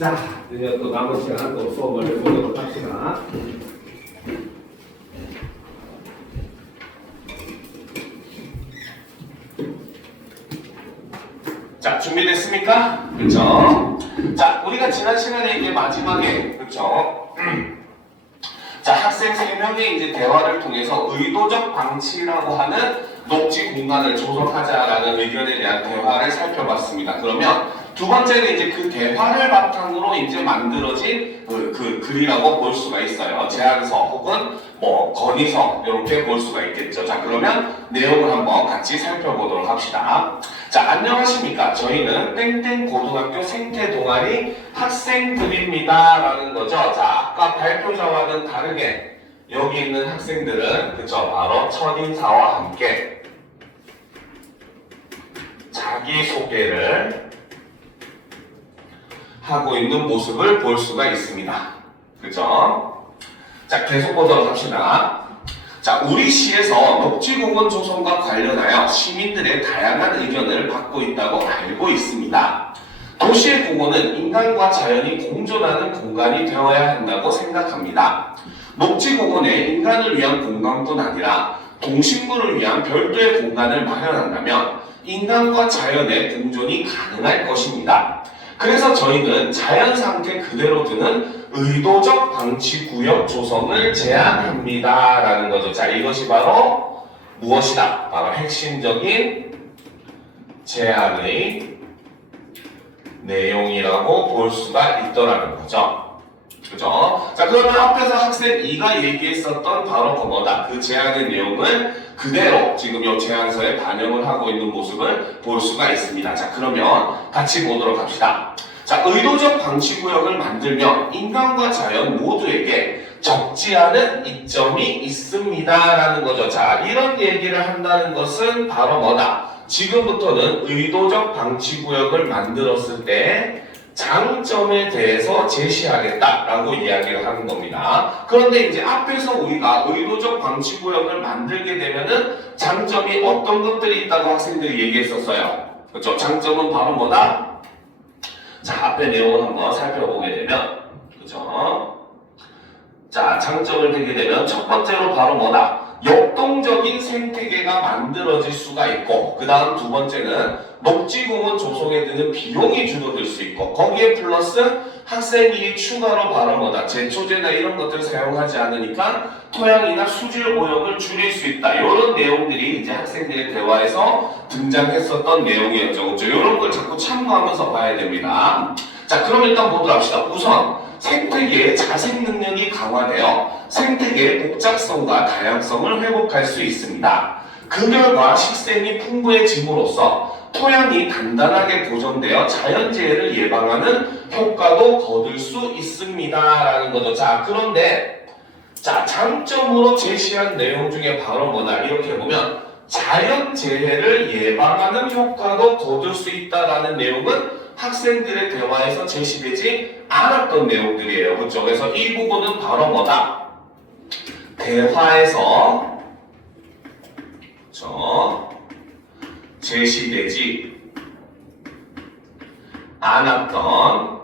자, 이제 또 남은 시간 또 수업을 해보도록 합시다. 자, 준비됐습니까? 그쵸? 자, 우리가 지난 시간에 이제 마지막에, 그쵸? 자, 학생 3명의 이제 대화를 통해서 의도적 방치라고 하는 녹지 공간을 조성하자라는 의견에 대한 대화를 살펴봤습니다. 그러면 두 번째는 이제 그 대화를 바탕으로 이제 만들어진 그 글이라고 볼 수가 있어요. 제안서 혹은 뭐 건의서 이렇게 볼 수가 있겠죠. 자, 그러면 내용을 한번 같이 살펴보도록 합시다. 자, 안녕하십니까. 저희는 땡땡 고등학교 생태 동아리 학생들입니다 라는 거죠. 자, 아까 발표자와는 다르게 여기 있는 학생들은 그쵸, 바로 첫인사와 함께 자기소개를 하고 있는 모습을 볼 수가 있습니다. 그죠? 자, 계속 보도록 합시다. 자, 우리 시에서 녹지공원 조성과 관련하여 시민들의 다양한 의견을 받고 있다고 알고 있습니다. 도시의 공원은 인간과 자연이 공존하는 공간이 되어야 한다고 생각합니다. 녹지공원에 인간을 위한 공간뿐 아니라 동식물을 위한 별도의 공간을 마련한다면 인간과 자연의 공존이 가능할 것입니다. 그래서 저희는 자연 상태 그대로 두는 의도적 방치구역 조성을 제안합니다 라는 거죠. 자, 이것이 바로 무엇이다? 바로 핵심적인 제안의 내용이라고 볼 수가 있더라는 거죠. 그죠? 자, 그러면 앞에서 학생 2가 얘기했었던 바로 그거다. 그 제안의 내용을 그대로 지금 이 제안서에 반영을 하고 있는 모습을 볼 수가 있습니다. 자, 그러면 같이 보도록 합시다. 자, 의도적 방치구역을 만들면 인간과 자연 모두에게 적지 않은 이점이 있습니다 라는 거죠. 자, 이런 얘기를 한다는 것은 바로 뭐다? 지금부터는 의도적 방치구역을 만들었을 때 장점에 대해서 제시하겠다라고 이야기를 하는 겁니다. 그런데 이제 앞에서 우리가 의도적 방치구역을 만들게 되면은 장점이 어떤 것들이 있다고 학생들이 얘기했었어요. 그렇죠? 장점은 바로 뭐다? 자, 앞에 내용을 한번 살펴보게 되면, 그죠? 자, 장점을 보게 되면 첫 번째로 바로 뭐다? 역동적인 생태계가 만들어질 수가 있고, 그 다음 두 번째는 녹지공원 조성에 드는 비용이 줄어들 수 있고, 거기에 플러스 학생이 추가로 바로 뭐다? 제초제나 이런 것들을 사용하지 않으니까 토양이나 수질 오염을 줄일 수 있다. 이런 내용들이 이제 학생들의 대화에서 등장했었던 내용이었죠. 그렇죠? 이런 걸 자꾸 참고하면서 봐야 됩니다. 자, 그럼 일단 보도록 합시다. 우선 생태계의 자생 능력이 강화되어 생태계의 복잡성과 다양성을 회복할 수 있습니다. 그 결과 식생이 풍부해짐으로써 토양이 단단하게 고정되어 자연재해를 예방하는 효과도 거둘 수 있습니다 라는 거죠. 자, 그런데 자, 장점으로 제시한 내용 중에 바로 뭐냐 이렇게 보면 자연재해를 예방하는 효과도 거둘 수 있다라는 내용은 학생들의 대화에서 제시되지 않았던 내용들이에요. 그렇죠? 그래서 이 부분은 바로 뭐다? 대화에서 그렇죠? 제시되지 않았던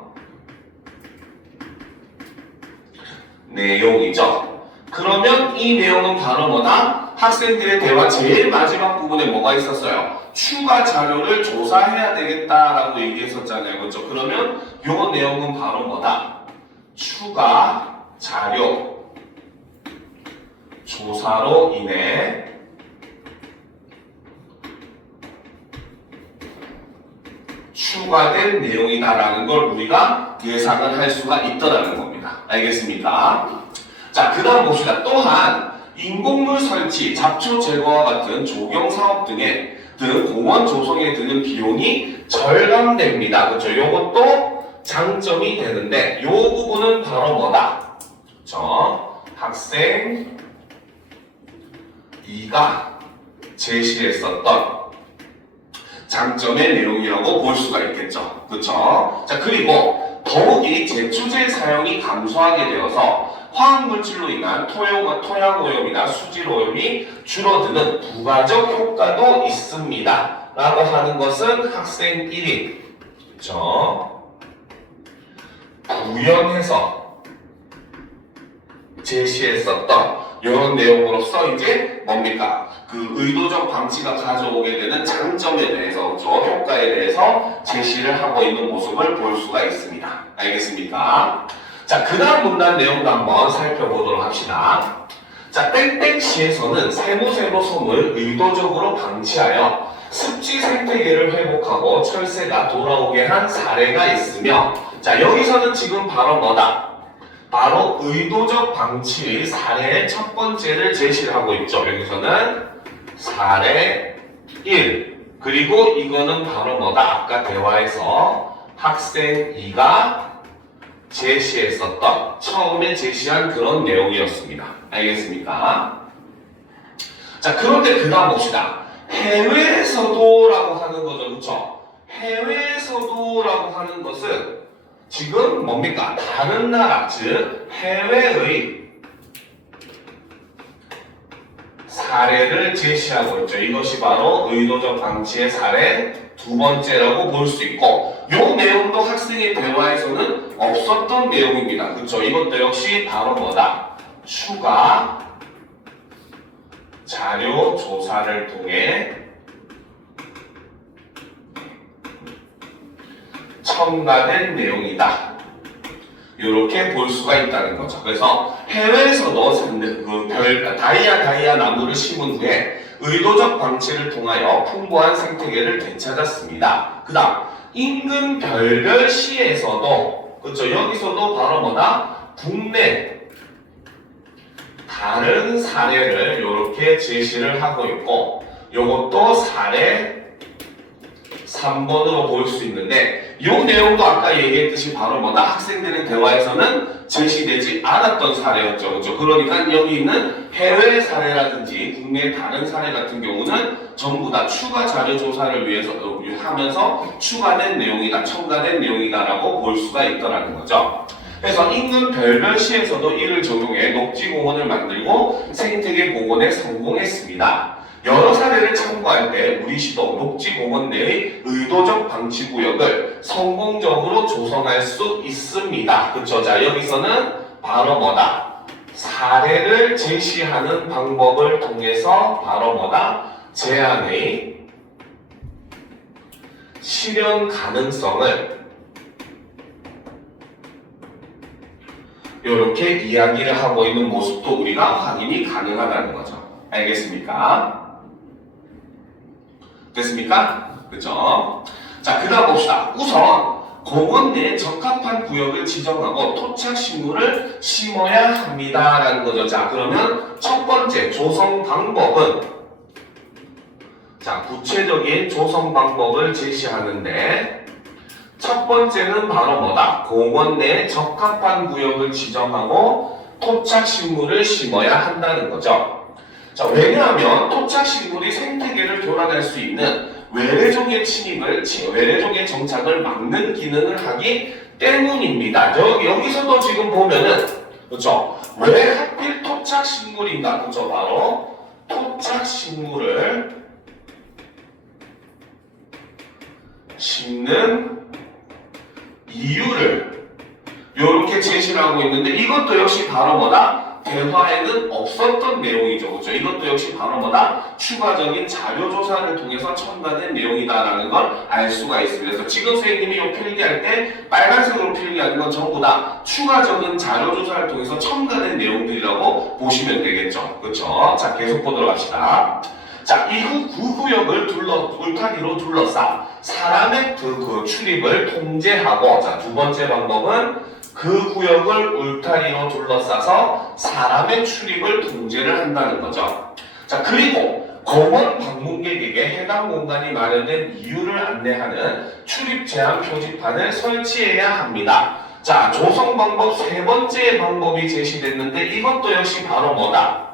내용이죠. 그러면 이 내용은 바로 뭐다? 학생들의 대화 제일 마지막 부분에 뭐가 있었어요? 추가 자료를 조사해야 되겠다라고 얘기했었잖아요. 그렇죠? 그러면 요 내용은 바로 뭐다? 추가 자료 조사로 인해 추가된 내용이다라는 걸 우리가 예상을 할 수가 있더라는 겁니다. 알겠습니까? 자, 그 다음 봅시다. 또한 인공물 설치, 잡초 제거와 같은 조경 사업 등의 공원 조성에 드는 비용이 절감됩니다. 그렇죠? 요것도 장점이 되는데 요 부분은 바로 뭐다? 그렇죠? 학생 2가 제시했었던 장점의 내용이라고 볼 수가 있겠죠. 그렇죠? 자, 그리고 더욱이 제초제 사용이 감소하게 되어서 화학물질로 인한 토양 오염이나 수질 오염이 줄어드는 부가적 효과도 있습니다. 라고 하는 것은 학생 1이 그렇죠? 구현해서 제시했었던 이런 내용으로서 이제 뭡니까? 그 의도적 방치가 가져오게 되는 장점에 대해서, 효과에 대해서 제시를 하고 있는 모습을 볼 수가 있습니다. 알겠습니까? 자, 그 다음 문단 내용도 한번 살펴보도록 합시다. 자, 땡땡시에서는 세무세로솜을 의도적으로 방치하여 습지 생태계를 회복하고 철새가 돌아오게 한 사례가 있으며, 자, 여기서는 지금 바로 뭐다? 바로 의도적 방치의 사례의 첫 번째를 제시를 하고 있죠. 여기서는 사례 1. 그리고 이거는 바로 뭐다? 아까 대화에서 학생 2가 제시했었던, 처음에 제시한 그런 내용이었습니다. 알겠습니까? 자, 그런데 그 다음 봅시다. 해외에서도 라고 하는 거죠. 그쵸? 해외에서도 라고 하는 것은 지금 뭡니까? 다른 나라, 즉 해외의 사례를 제시하고 있죠. 이것이 바로 의도적 방치의 사례 두 번째라고 볼 수 있고, 이 내용도 학생의 대화에서는 없었던 내용입니다. 그렇죠? 이것도 역시 바로 뭐다? 추가 자료 조사를 통해 첨가된 내용이다. 이렇게 볼 수가 있다는 거죠. 그래서 해외에서도 다이아 나무를 심은 후에 의도적 방치를 통하여 풍부한 생태계를 되찾았습니다. 그 다음 인근 별별 시에서도, 그렇죠? 여기서도 바로 뭐다? 국내 다른 사례를 이렇게 제시를 하고 있고, 이것도 사례 3번으로 볼 수 있는데, 이 내용도 아까 얘기했듯이 바로 뭐다? 학생들의 대화에서는 제시되지 않았던 사례였죠. 그렇죠? 그러니까 여기 있는 해외 사례라든지 국내 다른 사례 같은 경우는 전부 다 추가 자료 조사를 위해서 하면서 추가된 내용이다, 첨가된 내용이다라고 볼 수가 있더라는 거죠. 그래서 인근 별별시에서도 이를 적용해 녹지공원을 만들고 생태계 복원에 성공했습니다. 여러 사례를 참고할 때 우리 시도 녹지공원 내의 의도적 방치구역을 성공적으로 조성할 수 있습니다. 그쵸? 자, 여기서는 바로 뭐다? 사례를 제시하는 방법을 통해서 바로 뭐다? 제안의 실현 가능성을 이렇게 이야기를 하고 있는 모습도 우리가 확인이 가능하다는 거죠. 알겠습니까? 됐습니까? 그죠? 자, 그 다음 봅시다. 우선 공원 내에 적합한 구역을 지정하고 토착식물을 심어야 합니다 라는 거죠. 자, 그러면 첫 번째 조성 방법은, 자, 구체적인 조성 방법을 제시하는데, 첫 번째는 바로 뭐다? 공원 내에 적합한 구역을 지정하고 토착식물을 심어야 한다는 거죠. 자, 왜냐하면 토착식물이 생태계를 교란할 수 있는 외래종의 외래종의 정착을 막는 기능을 하기 때문입니다. 여기서도 지금 보면은, 그렇죠? 왜 하필 토착식물인가? 그렇죠? 바로 토착식물을 심는 이유를 이렇게 제시를 하고 있는데, 이것도 역시 바로 뭐다? 대화에는 없었던 내용이죠. 그렇죠? 이것도 역시 바로 뭐다? 추가적인 자료 조사를 통해서 첨가된 내용이다라는 걸 알 수가 있습니다. 그래서 지금 선생님이 이 필기할 때 빨간색으로 필기하는 건 전부 다 추가적인 자료 조사를 통해서 첨가된 내용들이라고 보시면 되겠죠. 그렇죠? 자, 계속 보도록 합시다. 자, 이후 구구역을 울타리로 둘러싸 사람의 그 출입을 통제하고, 자, 두 번째 방법은 그 구역을 울타리로 둘러싸서 사람의 출입을 통제를 한다는 거죠. 자, 그리고 공원 방문객에게 해당 공간이 마련된 이유를 안내하는 출입 제한 표지판을 설치해야 합니다. 자, 조성 방법 세 번째 방법이 제시됐는데, 이것도 역시 바로 뭐다?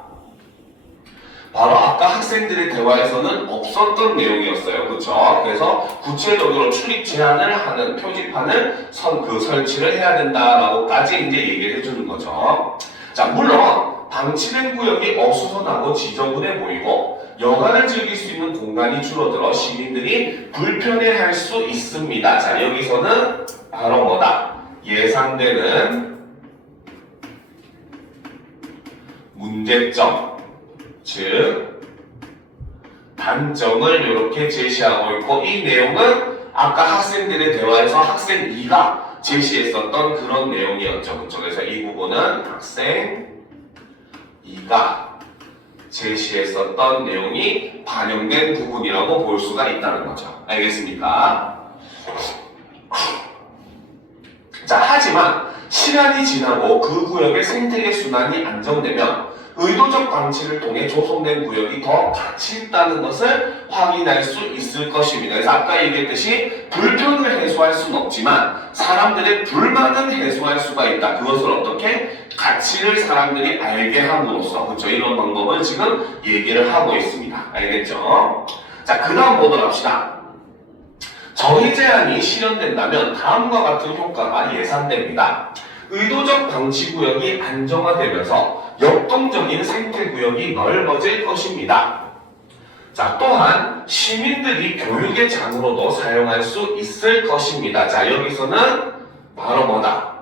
바로 아까 학생들의 대화에서는 없었던 내용이었어요. 그렇죠? 그래서 구체적으로 출입 제한을 하는 표지판을 설치를 해야 된다라고까지 이제 얘기를 해주는 거죠. 자, 물론 방치된 구역이 어수선하고 지저분해 보이고 여가를 즐길 수 있는 공간이 줄어들어 시민들이 불편해할 수 있습니다. 자, 여기서는 바로 뭐다? 예상되는 문제점, 즉 단점을 이렇게 제시하고 있고, 이 내용은 아까 학생들의 대화에서 학생 2가 제시했었던 그런 내용이었죠. 그쵸? 그래서 이 부분은 학생 2가 제시했었던 내용이 반영된 부분이라고 볼 수가 있다는 거죠. 알겠습니까? 자, 하지만 시간이 지나고 그 구역의 생태계 순환이 안정되면 의도적 방치를 통해 조성된 구역이 더 가치 있다는 것을 확인할 수 있을 것입니다. 그래서 아까 얘기했듯이 불편을 해소할 수는 없지만 사람들의 불만은 해소할 수가 있다. 그것을 어떻게? 가치를 사람들이 알게 함으로써, 그렇죠? 이런 방법을 지금 얘기를 하고 있습니다. 알겠죠? 자, 그 다음 보도록 합시다. 저희 제안이 실현된다면 다음과 같은 효과가 예상됩니다. 의도적 방치 구역이 안정화되면서 역동적인 생태 구역이 넓어질 것입니다. 자, 또한 시민들이 교육의 장으로도 사용할 수 있을 것입니다. 자, 여기서는 바로 뭐다?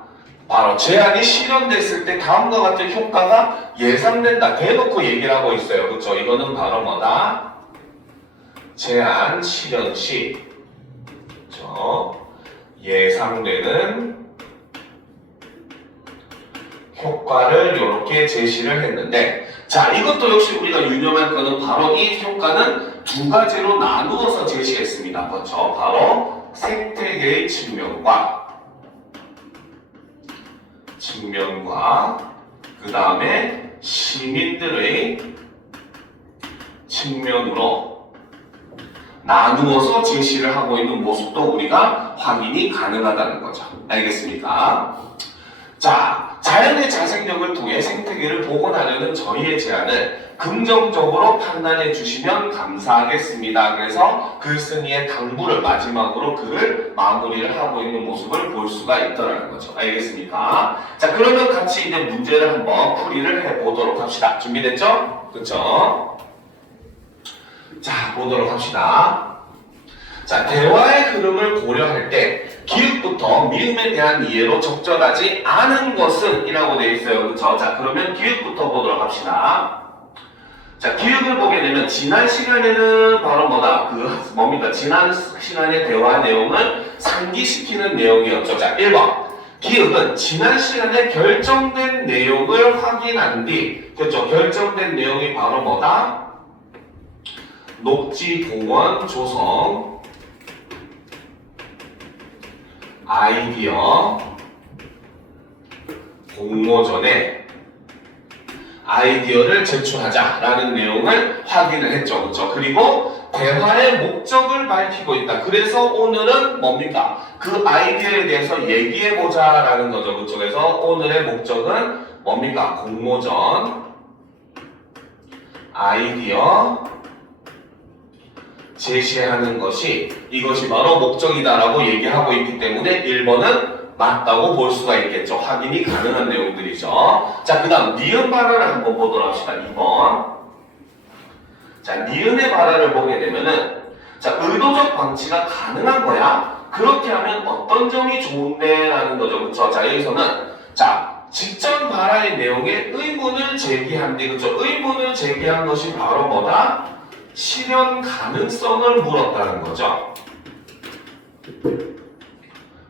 바로 제안이 실현됐을 때 다음과 같은 효과가 예상된다. 대놓고 얘기를 하고 있어요. 그렇죠? 이거는 바로 뭐다? 제안 실현 시 예상되는 효과를 이렇게 제시를 했는데, 자, 이것도 역시 우리가 유념할 거는 바로 이 효과는 두 가지로 나누어서 제시했습니다. 그렇죠? 바로 생태계의 측면과 그 다음에 시민들의 측면으로 나누어서 제시를 하고 있는 모습도 우리가 확인이 가능하다는 거죠. 알겠습니까? 자, 자연의 자생력을 통해 생태계를 복원하려는 저희의 제안을 긍정적으로 판단해 주시면 감사하겠습니다. 그래서 글쓴이의 당부를 마지막으로 글을 마무리를 하고 있는 모습을 볼 수가 있더라는 거죠. 알겠습니까? 자, 그러면 같이 이제 문제를 한번 풀이를 해보도록 합시다. 준비됐죠? 그렇죠? 자, 보도록 합시다. 자, 대화의 흐름을 고려할 때 기읍부터 미음에 대한 이해로 적절하지 않은 것은 이라고 되어 있어요. 그렇죠? 자, 그러면 기읍부터 보도록 합시다. 자, 기읍을 보게 되면 지난 시간에는 바로 뭐다? 뭡니까? 지난 시간의 대화 내용을 상기시키는 내용이었죠. 자, 1번. 기읍은 지난 시간에 결정된 내용을 확인한 뒤, 그렇죠? 결정된 내용이 바로 뭐다? 녹지공원 조성 아이디어 공모전에 아이디어를 제출하자라는 내용을 확인을 했죠. 그렇죠? 그리고 대화의 목적을 밝히고 있다. 그래서 오늘은 뭡니까? 그 아이디어에 대해서 얘기해보자라는 거죠. 그렇죠? 그래서 오늘의 목적은 뭡니까? 공모전 아이디어 제시하는 것이 이것이 바로 목적이다라고 얘기하고 있기 때문에 1번은 맞다고 볼 수가 있겠죠. 확인이 가능한 내용들이죠. 자, 그 다음 니은 발언을 한번 보도록 합시다. 2번. 자, 니은의 발언을 보게 되면은 자, 의도적 방치가 가능한 거야? 그렇게 하면 어떤 점이 좋은데? 라는 거죠. 그쵸? 자, 여기서는 자, 직전 발언의 내용에 의문을 제기한 뒤, 그쵸? 의문을 제기한 것이 바로 뭐다? 실현 가능성을 물었다는 거죠.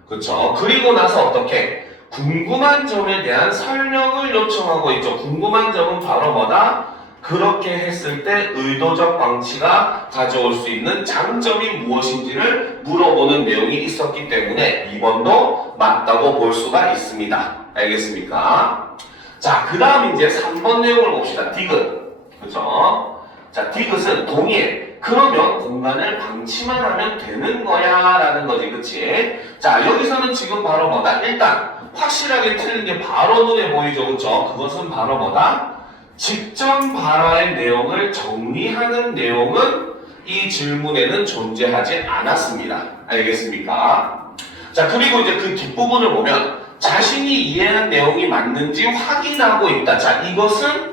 그렇죠. 그리고 나서 어떻게? 궁금한 점에 대한 설명을 요청하고 있죠. 궁금한 점은 바로 뭐다? 그렇게 했을 때 의도적 방치가 가져올 수 있는 장점이 무엇인지를 물어보는 내용이 있었기 때문에 2번도 맞다고 볼 수가 있습니다. 알겠습니까? 자, 그 다음 이제 3번 내용을 봅시다. 디귿. 그렇죠? 자, 디귿은 동의해. 그러면 공간을 방치만 하면 되는 거야 라는 거지. 그치? 자, 여기서는 지금 바로 뭐다? 일단 확실하게 틀린 게 바로 눈에 보이죠. 그쵸? 그것은 바로 뭐다? 직전 발화의 내용을 정리하는 내용은 이 질문에는 존재하지 않았습니다. 알겠습니까? 자, 그리고 이제 그 뒷부분을 보면 자신이 이해한 내용이 맞는지 확인하고 있다. 자, 이것은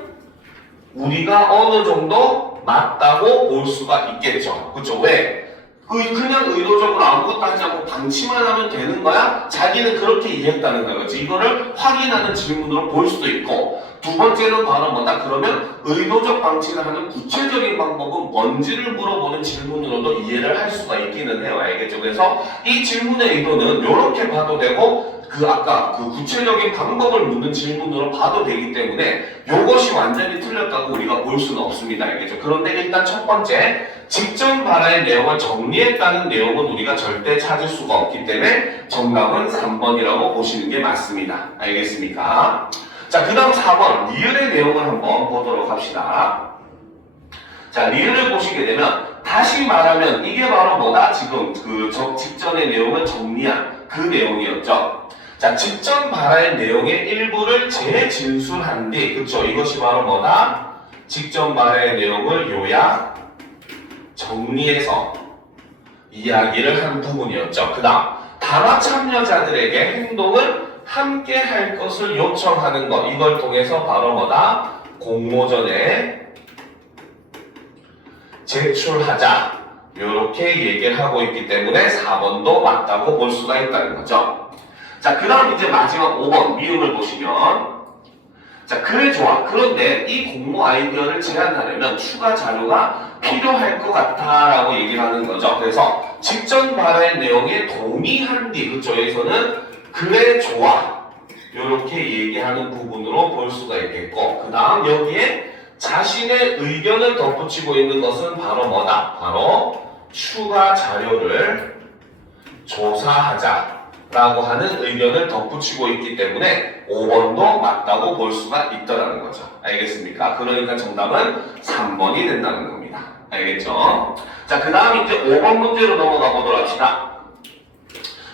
우리가 어느 정도 맞다고 볼 수가 있겠죠. 그쵸? 왜? 그냥 의도적으로 아무것도 하지 않고 방치만 하면 되는 거야? 자기는 그렇게 이해했다는 거야. 그렇지? 이거를 확인하는 질문으로 볼 수도 있고, 두 번째는 바로 뭐다? 그러면 의도적 방치를 하는 구체적인 방법은 뭔지를 물어보는 질문으로도 이해를 할 수가 있기는 해요. 알겠죠? 그래서 이 질문의 의도는 이렇게 봐도 되고, 아까 그 구체적인 방법을 묻는 질문으로 봐도 되기 때문에 이것이 완전히 틀렸다고 우리가 볼 수는 없습니다. 알겠죠? 그런데 일단 첫 번째, 직전 발화의 내용을 정리했다는 내용은 우리가 절대 찾을 수가 없기 때문에 정답은 3번이라고 보시는 게 맞습니다. 알겠습니까? 자, 그 다음 4번, 리을의 내용을 한번 보도록 합시다. 자, 리을을 보시게 되면 다시 말하면 이게 바로 뭐다? 지금 직전의 내용을 정리한 그 내용이었죠. 자, 직전 발화의 내용의 일부를 재진술한 뒤, 그쵸? 이것이 바로 뭐다? 직전 발화의 내용을 요약, 정리해서 이야기를 한 부분이었죠. 그 다음, 단화 참여자들에게 행동을 함께 할 것을 요청하는 것, 이걸 통해서 바로 뭐다? 공모전에 제출하자. 이렇게 얘기를 하고 있기 때문에 4번도 맞다고 볼 수가 있다는 거죠. 자, 그 다음 이제 마지막 5번 미음을 보시면, 자, 그래 좋아. 그런데 이 공모 아이디어를 제안하려면 추가 자료가 필요할 것 같아 라고 얘기를 하는 거죠. 그래서 직전 발화의 내용에 동의한 뒤, 그쵸? 여기서는 그래 좋아 이렇게 얘기하는 부분으로 볼 수가 있겠고, 그 다음 여기에 자신의 의견을 덧붙이고 있는 것은 바로 뭐다? 바로 추가 자료를 조사하자 라고 하는 의견을 덧붙이고 있기 때문에 5번도 맞다고 볼 수가 있다는 거죠. 알겠습니까? 그러니까 정답은 3번이 된다는 겁니다. 알겠죠? 자, 그 다음 이제 5번 문제로 넘어가 보도록 합시다.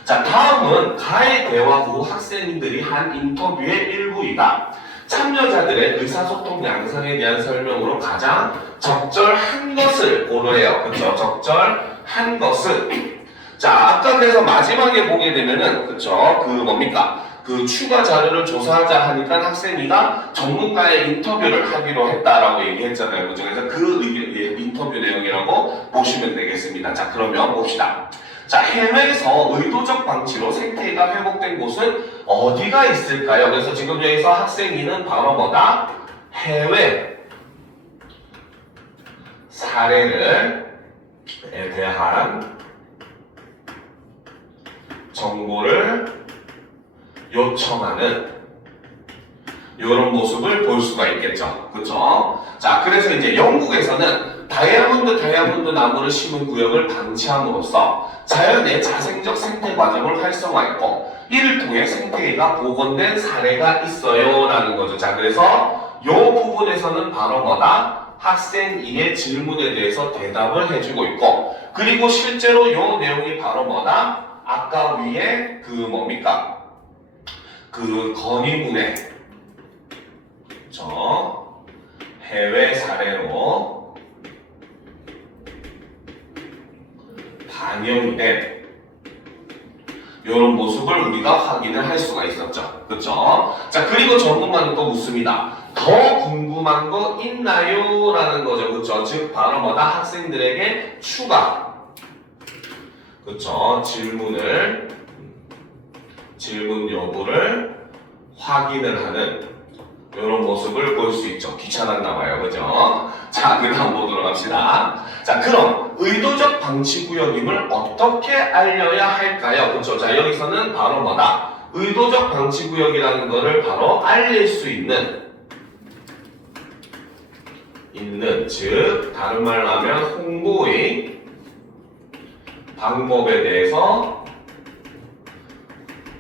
자, 다음은 가의 대화 후 학생들이 한 인터뷰의 일부이다. 참여자들의 의사소통 양상에 대한 설명으로 가장 적절한 것을 고르래요. 그쵸? 적절한 것을. 자, 아까 그래서 마지막에 보게 되면은, 그쵸? 뭡니까? 추가 자료를 조사하자 하니까 학생이가 전문가의 인터뷰를 하기로 했다라고 얘기했잖아요. 그죠? 그래서 인터뷰 내용이라고 보시면 되겠습니다. 자, 그러면 봅시다. 자, 해외에서 의도적 방치로 생태계가 회복된 곳은 어디가 있을까요? 그래서 지금 여기서 학생이는 바로 뭐다? 해외 사례에 대한 정보를 요청하는 이런 모습을 볼 수가 있겠죠. 그렇죠? 자, 그래서 이제 영국에서는 다이아몬드 나무를 심은 구역을 방치함으로써 자연의 자생적 생태 과정을 활성화했고 이를 통해 생태계가 복원된 사례가 있어요 라는 거죠. 자, 그래서 이 부분에서는 바로 뭐다? 학생 2의 질문에 대해서 대답을 해주고 있고, 그리고 실제로 이 내용이 바로 뭐다? 아까 위에 뭡니까? 건의문에 해외 사례로 반영이 된 이런 모습을 우리가 확인을 할 수가 있었죠. 그렇죠? 자, 그리고 전문가는 또 묻습니다. 더 궁금한 거 있나요? 라는 거죠. 그렇죠? 즉 바로 뭐다? 학생들에게 추가 그렇죠? 질문 여부를 확인을 하는 이런 모습을 볼 수 있죠. 귀찮았나 봐요. 그죠? 자, 그 다음 보도록 합시다. 자, 그럼 의도적 방치 구역임을 어떻게 알려야 할까요? 그렇죠? 자, 여기서는 바로 뭐다? 의도적 방치 구역이라는 거를 바로 알릴 수 있는 즉 다른 말로 하면 홍보의 방법에 대해서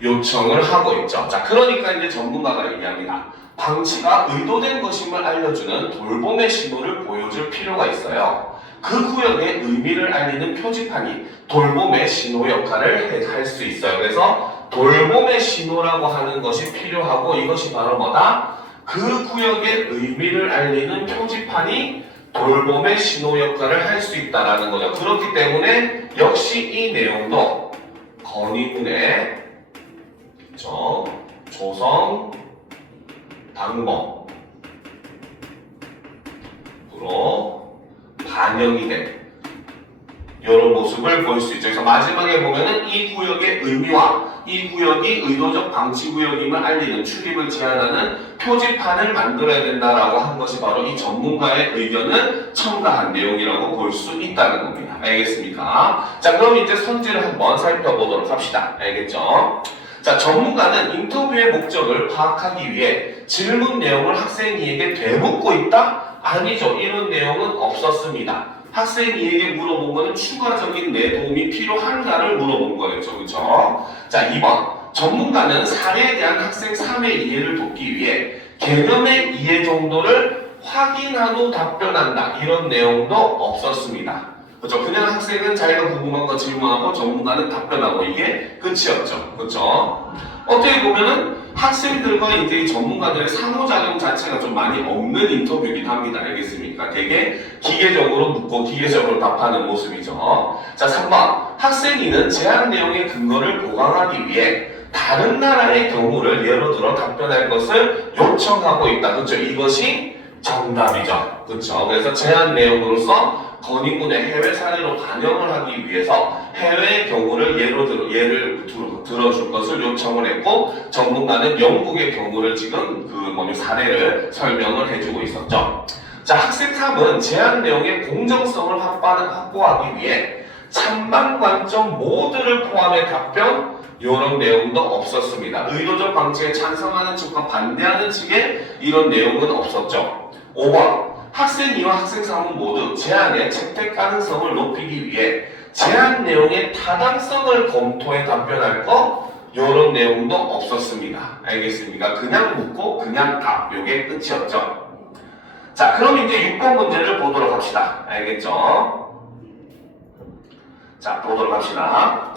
요청을 하고 있죠. 자, 그러니까 이제 전문가가 얘기합니다. 방치가 의도된 것임을 알려주는 돌봄의 신호를 보여줄 필요가 있어요. 그 구역의 의미를 알리는 표지판이 돌봄의 신호 역할을 할 수 있어요. 그래서 돌봄의 신호라고 하는 것이 필요하고 이것이 바로 뭐다? 그 구역의 의미를 알리는 표지판이 돌봄의 신호 역할을 할 수 있다는 거죠. 그렇기 때문에 역시 이 내용도 건의문에 조성 방법으로 반영이 된 이런 모습을 볼 수 있죠. 그래서 마지막에 보면은 이 구역의 의미와 이 구역이 의도적 방치 구역임을 알리는 출입을 제한하는 표지판을 만들어야 된다라고 한 것이 바로 이 전문가의 의견을 첨가한 내용이라고 볼 수 있다는 겁니다. 알겠습니까? 자, 그럼 이제 선지를 한번 살펴보도록 합시다. 알겠죠? 자, 전문가는 인터뷰의 목적을 파악하기 위해 질문 내용을 학생이에게 되묻고 있다? 아니죠. 이런 내용은 없었습니다. 학생이에게 물어본 거는 추가적인 내 도움이 필요한가를 물어본 거였죠. 그렇죠? 자, 2번. 전문가는 사례에 대한 학생 3의 이해를 돕기 위해 개념의 이해 정도를 확인한 후 답변한다. 이런 내용도 없었습니다. 그렇죠? 그냥 학생은 자기가 궁금한 거 질문하고 전문가는 답변하고 이게 끝이었죠. 그렇죠? 어떻게 보면은 학생들과 이제 이 전문가들의 상호작용 자체가 좀 많이 없는 인터뷰이긴 합니다. 알겠습니까? 되게 기계적으로 묻고 기계적으로 답하는 모습이죠. 자, 3번. 학생이는 제안 내용의 근거를 보강하기 위해 다른 나라의 경우를 예로 들어 답변할 것을 요청하고 있다. 그렇죠? 이것이 정답이죠. 그렇죠? 그래서 제안 내용으로서 건의문의 해외 사례로 반영을 하기 위해서 해외의 경우를 예를 들어줄 것을 요청을 했고, 전문가는 영국의 경우를 지금 사례를 설명을 해주고 있었죠. 자, 학생 3은 제안 내용의 공정성을 확보하기 위해 찬반 관점 모두를 포함해 답변, 이런 내용도 없었습니다. 의도적 방치에 찬성하는 측과 반대하는 측에 이런 내용은 없었죠. 5번. 학생 2와 학생 3은 모두 제안의 채택 가능성을 높이기 위해 제안 내용의 타당성을 검토해 답변할 것, 이런 내용도 없었습니다. 알겠습니까? 그냥 묻고 그냥 답, 요게 끝이었죠. 자, 그럼 이제 6번 문제를 보도록 합시다. 알겠죠? 자, 보도록 합시다.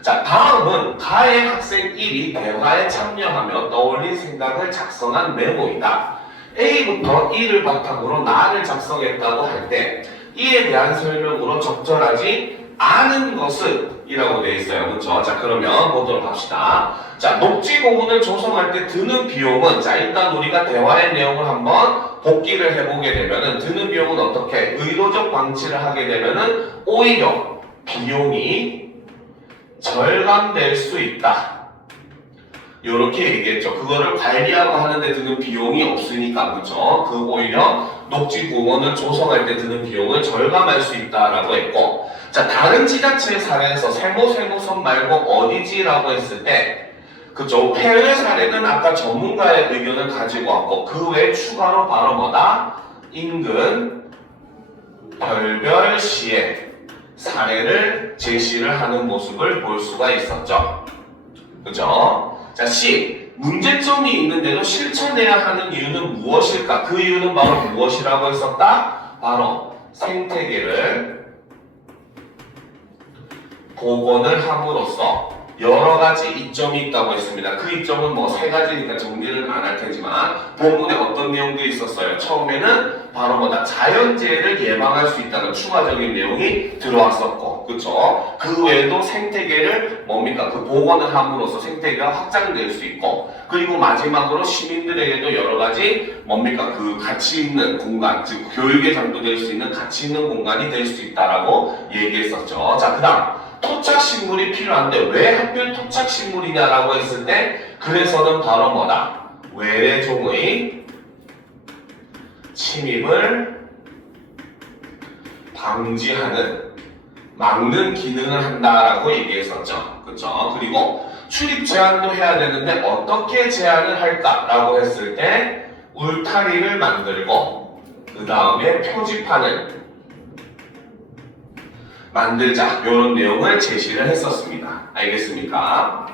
자, 다음은 가의 학생 1이 대화에 참여하며 떠올린 생각을 작성한 메모이다. A부터 E를 바탕으로 나를 작성했다고 할 때 이에 대한 설명으로 적절하지 않은 것은 이라고 되어 있어요. 그렇죠? 자, 그러면 보도록 합시다. 자, 녹지 공원을 조성할 때 드는 비용은, 자, 일단 우리가 대화의 내용을 한번 복기를 해보게 되면은 드는 비용은 어떻게? 의도적 방치를 하게 되면은 오히려 비용이 절감될 수 있다. 요렇게 얘기했죠. 그거를 관리하고 하는데 드는 비용이 없으니까, 그렇죠? 그 오히려 녹지 공원을 조성할 때 드는 비용을 절감할 수 있다라고 했고, 자, 다른 지자체 사례에서 세모선 말고 어디지라고 했을 때, 그죠? 해외 사례는 아까 전문가의 의견을 가지고 왔고, 그 외에 추가로 바로 뭐다? 인근 별별 시의 사례를 제시를 하는 모습을 볼 수가 있었죠. 그죠? 자, C. 문제점이 있는데도 실천해야 하는 이유는 무엇일까? 그 이유는 바로 무엇이라고 했었다? 바로 생태계를 복원을 함으로써 여러 가지 이점이 있다고 했습니다. 그 이점은 뭐 세 가지니까 정리를 안 할 테지만 본문에 어떤 내용들이 있었어요? 처음에는 바로 뭐다? 자연재해를 예방할 수 있다는 추가적인 내용이 들어왔었고, 그쵸? 그 외에도 생태계를 뭡니까? 그 복원을 함으로써 생태계가 확장될 수 있고, 그리고 마지막으로 시민들에게도 여러 가지 뭡니까? 그 가치 있는 공간, 즉 교육의 장도 될 수 있는 가치 있는 공간이 될 수 있다라고 얘기했었죠. 자, 그 다음 토착식물이 필요한데 왜 하필 토착식물이냐라고 했을 때, 그래서는 바로 뭐다? 외래종의 침입을 방지하는, 막는 기능을 한다라고 얘기했었죠. 그쵸? 그리고 출입 제한도 해야 되는데 어떻게 제한을 할까라고 했을 때 울타리를 만들고 그 다음에 표지판을 만들자, 이런 내용을 제시를 했었습니다. 알겠습니까?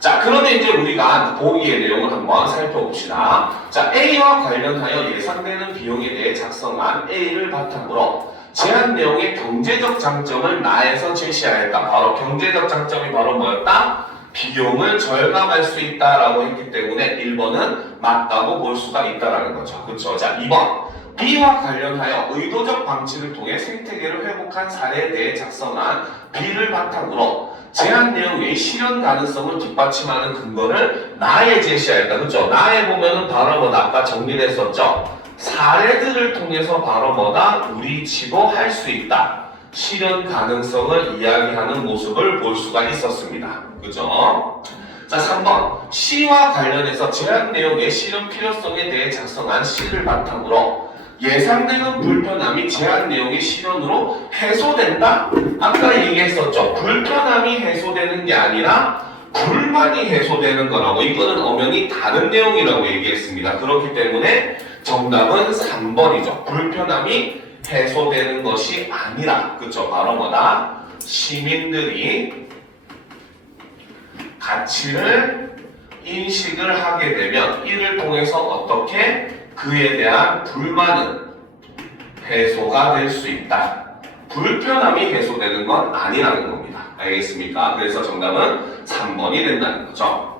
자, 그런데 이제 우리가 보기의 내용을 한번 살펴봅시다. 자, A와 관련하여 예상되는 비용에 대해 작성한 A를 바탕으로 제안 내용의 경제적 장점을 나에서 제시하였다. 바로 경제적 장점이 바로 뭐였다? 비용을 절감할 수 있다라고 했기 때문에 1번은 맞다고 볼 수가 있다라는 거죠. 그렇죠? 자, 2번. B와 관련하여 의도적 방치를 통해 생태계를 회복한 사례에 대해 작성한 B를 바탕으로 제안 내용의 실현 가능성을 뒷받침하는 근거를 나에 제시하였다. 그렇죠? 나에 보면은 바로 뭐다? 아까 정리를 했었죠? 사례들을 통해서 바로 뭐다? 우리 치고 할 수 있다. 실현 가능성을 이야기하는 모습을 볼 수가 있었습니다. 그죠? 자, 3번. 시와 관련해서 제한 내용의 실현 필요성에 대해 작성한 시를 바탕으로 예상되는 불편함이 제한 내용의 실현으로 해소된다? 아까 얘기했었죠. 불편함이 해소되는 게 아니라 불만이 해소되는 거라고. 이거는 엄연히 다른 내용이라고 얘기했습니다. 그렇기 때문에 정답은 3번이죠. 불편함이 해소되는 것이 아니라, 그쵸? 바로 뭐다? 시민들이 가치를 인식을 하게 되면 이를 통해서 어떻게 그에 대한 불만은 해소가 될 수 있다. 불편함이 해소되는 건 아니라는 겁니다. 알겠습니까? 그래서 정답은 3번이 된다는 거죠.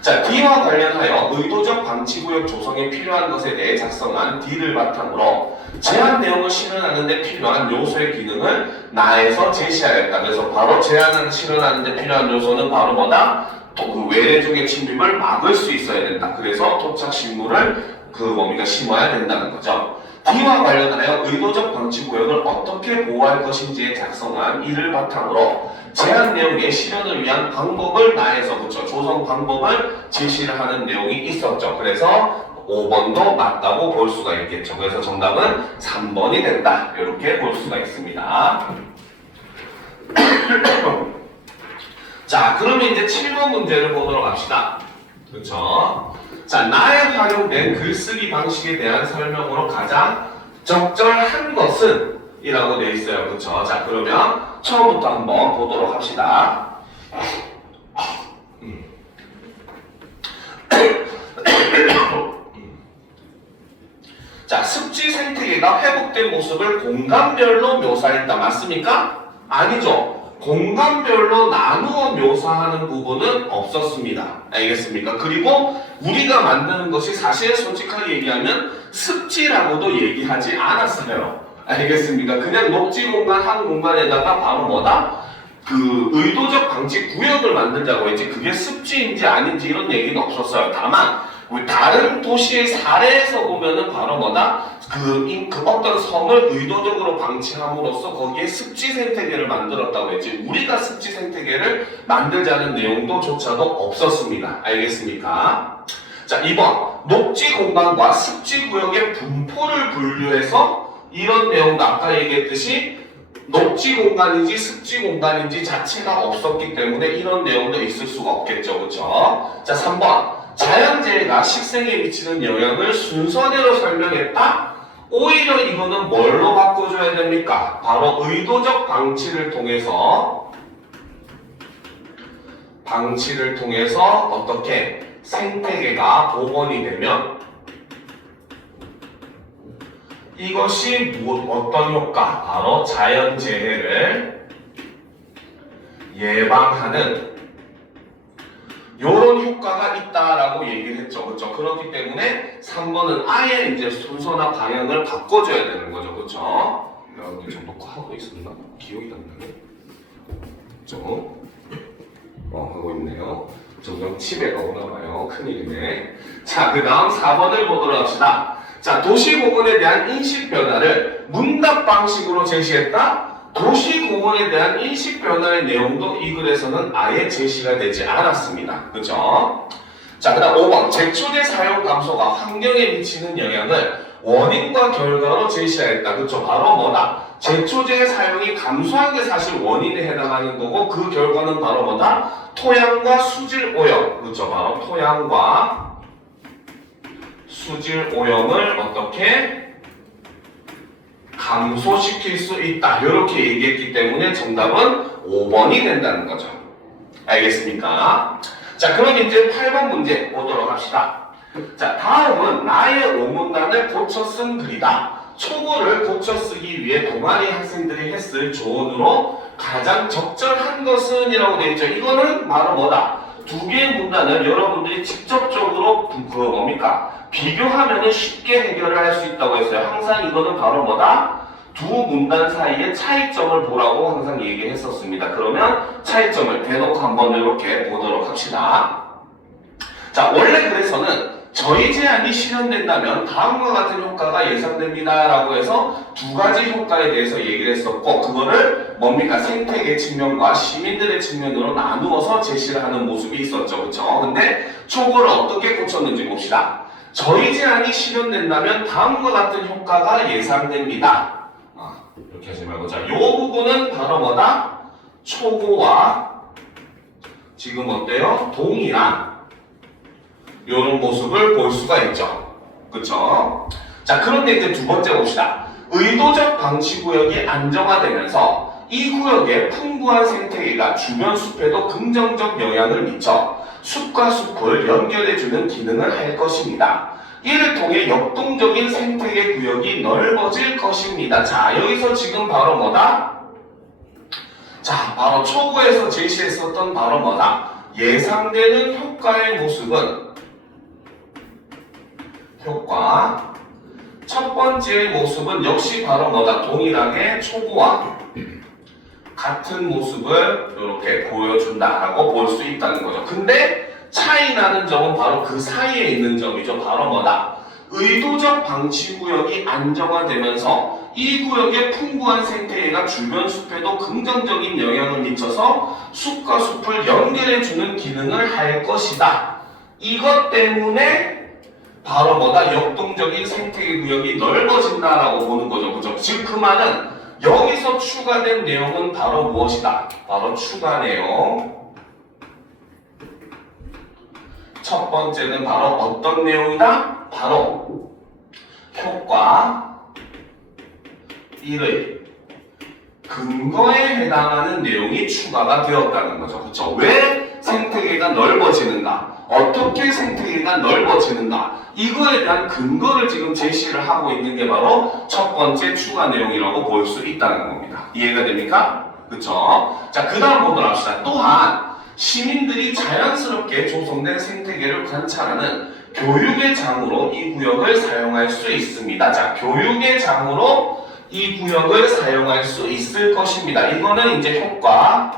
자, D와 관련하여 의도적 방치구역 조성에 필요한 것에 대해 작성한 D를 바탕으로 제한 내용을 실현하는 데 필요한 요소의 기능을 나에서 제시하였다. 그래서 바로 제한을 실현하는 데 필요한 요소는 바로 뭐다? 또 그 외래종의 침입을 막을 수 있어야 된다. 그래서 토착식물을 심어야 된다는 거죠. D와 관련하여 의도적 방치구역을 어떻게 보호할 것인지에 작성한 이를 바탕으로 제한 내용의 실현을 위한 방법을 나에서 조성 방법을 제시를 하는 내용이 있었죠. 그래서 5번도 맞다고 볼 수가 있겠죠. 그래서 정답은 3번이 된다. 이렇게 볼 수가 있습니다. 자, 그러면 이제 7번 문제를 보도록 합시다. 그렇죠? 자, 나에 활용된 글쓰기 방식에 대한 설명으로 가장 적절한 것은 이라고 되어 있어요. 그렇죠? 자, 그러면 처음부터 한번 보도록 합시다. 자, 습지 생태계가 회복된 모습을 공간별로 묘사했다. 맞습니까? 아니죠. 공간별로 나누어 묘사하는 부분은 없었습니다. 알겠습니까? 그리고 우리가 만드는 것이 사실 솔직하게 얘기하면 습지라고도 얘기하지 않았어요. 알겠습니까? 그냥 녹지 공간 한 공간에다가 바로 뭐다? 그 의도적 방치 구역을 만들자고 했지 그게 습지인지 아닌지 이런 얘기는 없었어요. 다만 우리 다른 도시의 사례에서 보면은 바로 뭐다? 그 어떤 섬을 의도적으로 방치함으로써 거기에 습지 생태계를 만들었다고 했지 우리가 습지 생태계를 만들자는 내용도 조차도 없었습니다. 알겠습니까? 자, 2번 녹지 공간과 습지 구역의 분포를 분류해서 이런 내용도 아까 얘기했듯이 녹지 공간인지 습지 공간인지 자체가 없었기 때문에 이런 내용도 있을 수가 없겠죠. 그렇죠? 자, 3번 자연재해가 식생에 미치는 영향을 순서대로 설명했다? 오히려 이거는 뭘로 바꿔줘야 됩니까? 바로 의도적 방치를 통해서 어떻게 생태계가 복원이 되면 이것이 어떤 효과? 바로 자연재해를 예방하는 요런 효과가 있다라고 얘기를 했죠. 그렇죠? 그렇기 때문에 3번은 아예 이제 순서나 방향을 바꿔줘야 되는 거죠. 그렇죠? 여러분들 좀 녹화하고 있었나? 기억이 안 나네. 그렇죠? 하고 있네요. 점점 치매가 오나봐요. 큰일이네. 자, 그 다음 4번을 보도록 합시다. 자, 도시공원에 대한 인식 변화를 문답 방식으로 제시했다? 도시공원에 대한 인식 변화의 내용도 이 글에서는 아예 제시가 되지 않았습니다. 그죠? 자, 그 다음 5번. 제초제 사용 감소가 환경에 미치는 영향을 원인과 결과로 제시하였다. 그쵸? 바로 뭐다? 제초제 사용이 감소한 게 사실 원인에 해당하는 거고 그 결과는 바로 뭐다? 토양과 수질 오염. 그쵸? 바로 토양과 수질 오염을 어떻게 감소시킬 수 있다. 이렇게 얘기했기 때문에 정답은 5번이 된다는 거죠. 알겠습니까? 자, 그럼 이제 8번 문제 보도록 합시다. 자, 다음은 나의 오문단을 고쳐 쓴 글이다. 초보를 고쳐 쓰기 위해 동아리 학생들이 했을 조언으로 가장 적절한 것은 이라고 되어 있죠. 이거는 바로 뭐다? 두 개의 문단을 여러분들이 직접적으로 비교하면은 쉽게 해결을 할 수 있다고 했어요. 항상 이거는 바로 뭐다? 두 문단 사이의 차이점을 보라고 항상 얘기했었습니다. 그러면 차이점을 대놓고 한번 이렇게 보도록 합시다. 자, 원래 글에서는 저희 제안이 실현된다면 다음과 같은 효과가 예상됩니다 라고 해서 두 가지 효과에 대해서 얘기를 했었고, 그거를 뭡니까? 생태계 측면과 시민들의 측면으로 나누어서 제시를 하는 모습이 있었죠. 그쵸? 근데 초고를 어떻게 고쳤는지 봅시다. 저희 제안이 실현된다면 다음과 같은 효과가 예상됩니다. 이렇게 하지 말고, 자, 요 부분은 바로 뭐다? 초고와 지금 어때요? 동일한 이런 모습을 볼 수가 있죠. 그쵸? 자, 그런데 이제 두 번째 봅시다. 의도적 방치구역이 안정화되면서 이 구역의 풍부한 생태계가 주변 숲에도 긍정적 영향을 미쳐 숲과 숲을 연결해주는 기능을 할 것입니다. 이를 통해 역동적인 생태계 구역이 넓어질 것입니다. 자, 여기서 지금 바로 뭐다? 자, 바로 초고에서 제시했었던 바로 뭐다? 예상되는 효과의 모습은 효과. 첫 번째 모습은 역시 바로 뭐다? 동일하게 초고와 같은 모습을 이렇게 보여준다라고 볼 수 있다는 거죠. 근데 차이 나는 점은 바로 그 사이에 있는 점이죠. 바로 뭐다? 의도적 방치구역이 안정화되면서 이 구역의 풍부한 생태계가 주변 숲에도 긍정적인 영향을 미쳐서 숲과 숲을 연결해주는 기능을 할 것이다. 이것 때문에 바로 뭐다? 역동적인 생태계 구역이 넓어진다라고 보는 거죠. 그죠? 즉 그 말은 여기서 추가된 내용은 바로 무엇이다? 바로 추가 내용. 첫 번째는 바로 어떤 내용이다? 바로 효과 1의 근거에 해당하는 내용이 추가가 되었다는 거죠. 그렇죠? 왜 생태계가 넓어지는가? 어떻게 생태계가 넓어지는가? 이거에 대한 근거를 지금 제시를 하고 있는 게 바로 첫 번째 추가 내용이라고 볼 수 있다는 겁니다. 이해가 됩니까? 그렇죠? 자, 그 다음 보도록 합시다. 또한 시민들이 자연스럽게 조성된 생태계를 관찰하는 교육의 장으로 이 구역을 사용할 수 있습니다. 자, 교육의 장으로 이 구역을 사용할 수 있을 것입니다. 이거는 이제 효과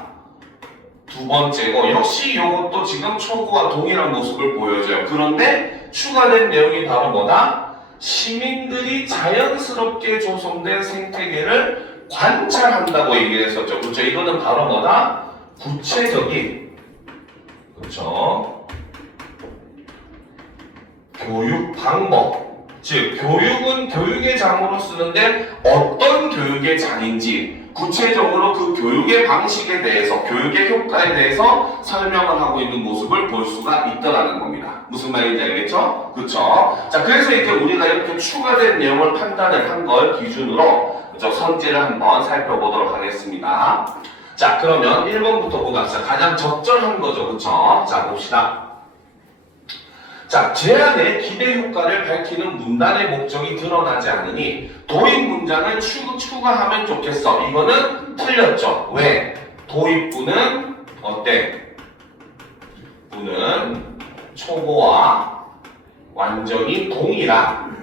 두 번째고, 역시 이것도 지금 초고와 동일한 모습을 보여줘요. 그런데 추가된 내용이 바로 뭐다? 시민들이 자연스럽게 조성된 생태계를 관찰한다고 얘기를 했었죠. 그렇죠? 이거는 바로 뭐다? 구체적인, 그렇죠? 교육 방법. 즉, 교육은 교육의 장으로 쓰는데 어떤 교육의 장인지 구체적으로 그 교육의 방식에 대해서, 교육의 효과에 대해서 설명을 하고 있는 모습을 볼 수가 있다는 겁니다. 무슨 말인지 알겠죠? 그쵸? 자, 그래서 이렇게 우리가 이렇게 추가된 내용을 판단을 한 걸 기준으로 선지를 한번 살펴보도록 하겠습니다. 자, 그러면 1번부터 보겠습니다. 가장 적절한 거죠. 그쵸? 자, 봅시다. 자, 제안의 기대 효과를 밝히는 문단의 목적이 드러나지 않으니 도입 문장을 추가하면 좋겠어. 이거는 틀렸죠. 왜? 도입부는 어때? 부는 초고와 완전히 동일한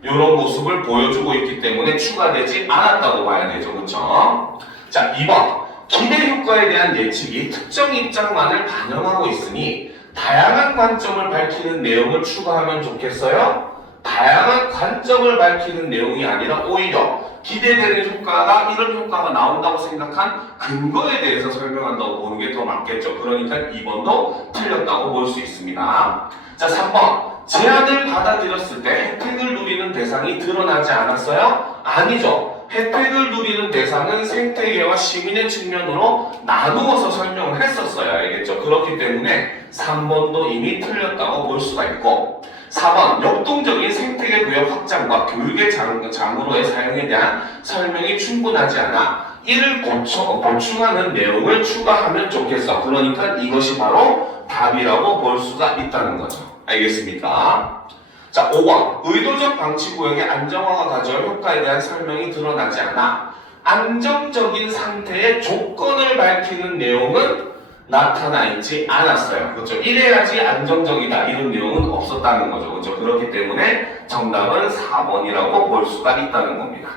이런 모습을 보여주고 있기 때문에 추가되지 않았다고 봐야 되죠. 그렇죠? 자, 2번. 기대 효과에 대한 예측이 특정 입장만을 반영하고 있으니 다양한 관점을 밝히는 내용을 추가하면 좋겠어요? 다양한 관점을 밝히는 내용이 아니라 오히려 기대되는 효과가, 이런 효과가 나온다고 생각한 근거에 대해서 설명한다고 보는 게 더 맞겠죠. 그러니까 2번도 틀렸다고 볼 수 있습니다. 자, 3번. 제안을 받아들였을 때 혜택을 누리는 대상이 드러나지 않았어요? 아니죠. 혜택을 누리는 대상은 생태계와 시민의 측면으로 나누어서 설명을 했었어요. 알겠죠? 그렇기 때문에 3번도 이미 틀렸다고 볼 수가 있고, 4번. 역동적인 생태계 구역 확장과 교육의 장으로의 사용에 대한 설명이 충분하지 않아 이를 보충하는 내용을 추가하면 좋겠어. 그러니까 이것이 바로 답이라고 볼 수가 있다는 거죠. 알겠습니까? 자, 5번. 의도적 방치구역의 안정화가 가져올 효과에 대한 설명이 드러나지 않아 안정적인 상태의 조건을 밝히는 내용은 나타나 있지 않았어요. 그렇죠? 이래야지 안정적이다. 이런 내용은 없었다는 거죠. 그렇죠? 그렇기 때문에 정답은 4번이라고 볼 수가 있다는 겁니다.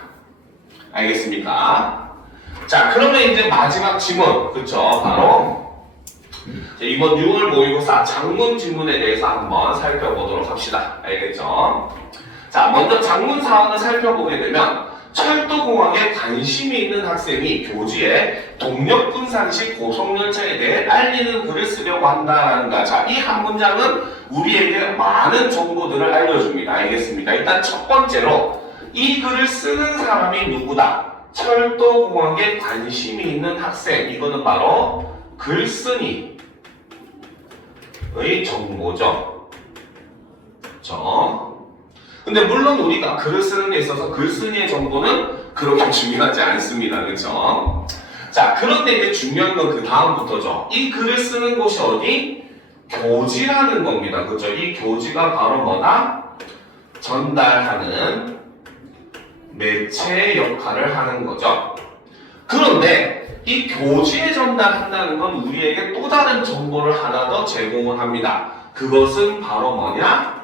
알겠습니까? 자, 그러면 이제 마지막 지문. 그렇죠? 바로 자, 이번 6월 모의고사 장문 지문에 대해서 한번 살펴보도록 합시다. 알겠죠? 자, 먼저 장문 사항을 살펴보게 되면 철도공학에 관심이 있는 학생이 교지에 동력분산식 고속열차에 대해 알리는 글을 쓰려고 한다라는 거. 자, 이 한 문장은 우리에게 많은 정보들을 알려줍니다. 알겠습니다. 일단 첫 번째로 이 글을 쓰는 사람이 누구다? 철도공학에 관심이 있는 학생. 이거는 바로 글쓴이의 정보죠. 그렇죠? 근데 물론 우리가 글을 쓰는 데 있어서 글쓴이의 정보는 그렇게 중요하지 않습니다. 그렇죠? 자, 그런데 이제 중요한 건 그 다음부터죠. 이 글을 쓰는 곳이 어디? 교지라는 겁니다. 그렇죠? 이 교지가 바로 뭐다? 전달하는 매체 역할을 하는 거죠. 그런데 이 교지에 전달한다는 건 우리에게 또 다른 정보를 하나 더 제공을 합니다. 그것은 바로 뭐냐?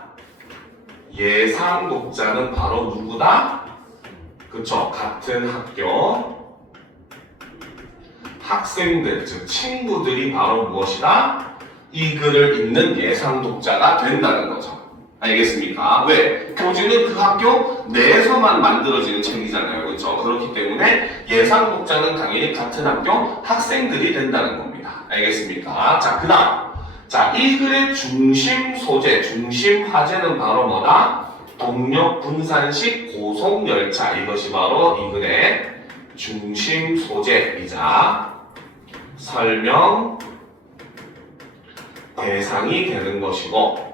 예상 독자는 바로 누구다? 그쵸? 같은 학교 학생들, 즉 친구들이 바로 무엇이다? 이 글을 읽는 예상 독자가 된다는 거죠. 알겠습니까? 왜? 교지는 그 학교 내에서만 만들어지는 책이잖아요. 그렇죠? 그렇기 때문에 예상 독자는 당연히 같은 학교 학생들이 된다는 겁니다. 알겠습니까? 자, 그 다음. 자, 이 글의 중심 소재, 중심 화제는 바로 뭐다? 동력 분산식 고속열차. 이것이 바로 이 글의 중심 소재이자 설명 대상이 되는 것이고,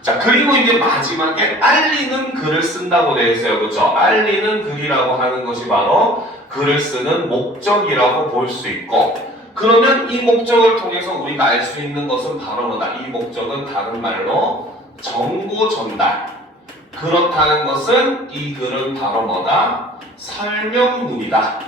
자, 그리고 이제 마지막에 알리는 글을 쓴다고 되어 있어요. 그렇죠? 알리는 글이라고 하는 것이 바로 글을 쓰는 목적이라고 볼 수 있고, 그러면 이 목적을 통해서 우리가 알 수 있는 것은 바로 뭐다? 이 목적은 다른 말로 정보 전달. 그렇다는 것은 이 글은 바로 뭐다? 설명문이다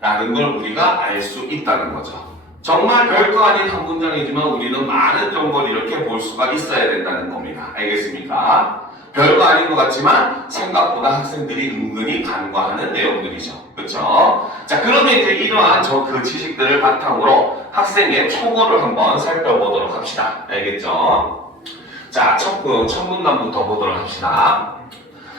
라는 걸 우리가 알 수 있다는 거죠. 정말 별거 아닌 한 문장이지만 우리는 많은 정보를 이렇게 볼 수가 있어야 된다는 겁니다. 알겠습니까? 별거 아닌 것 같지만 생각보다 학생들이 은근히 간과하는 내용들이죠. 그렇죠? 자, 그러면 이제 이러한 그 지식들을 바탕으로 학생의 초고를 한번 살펴보도록 합시다. 알겠죠? 자, 첫 문단부터 보도록 합시다.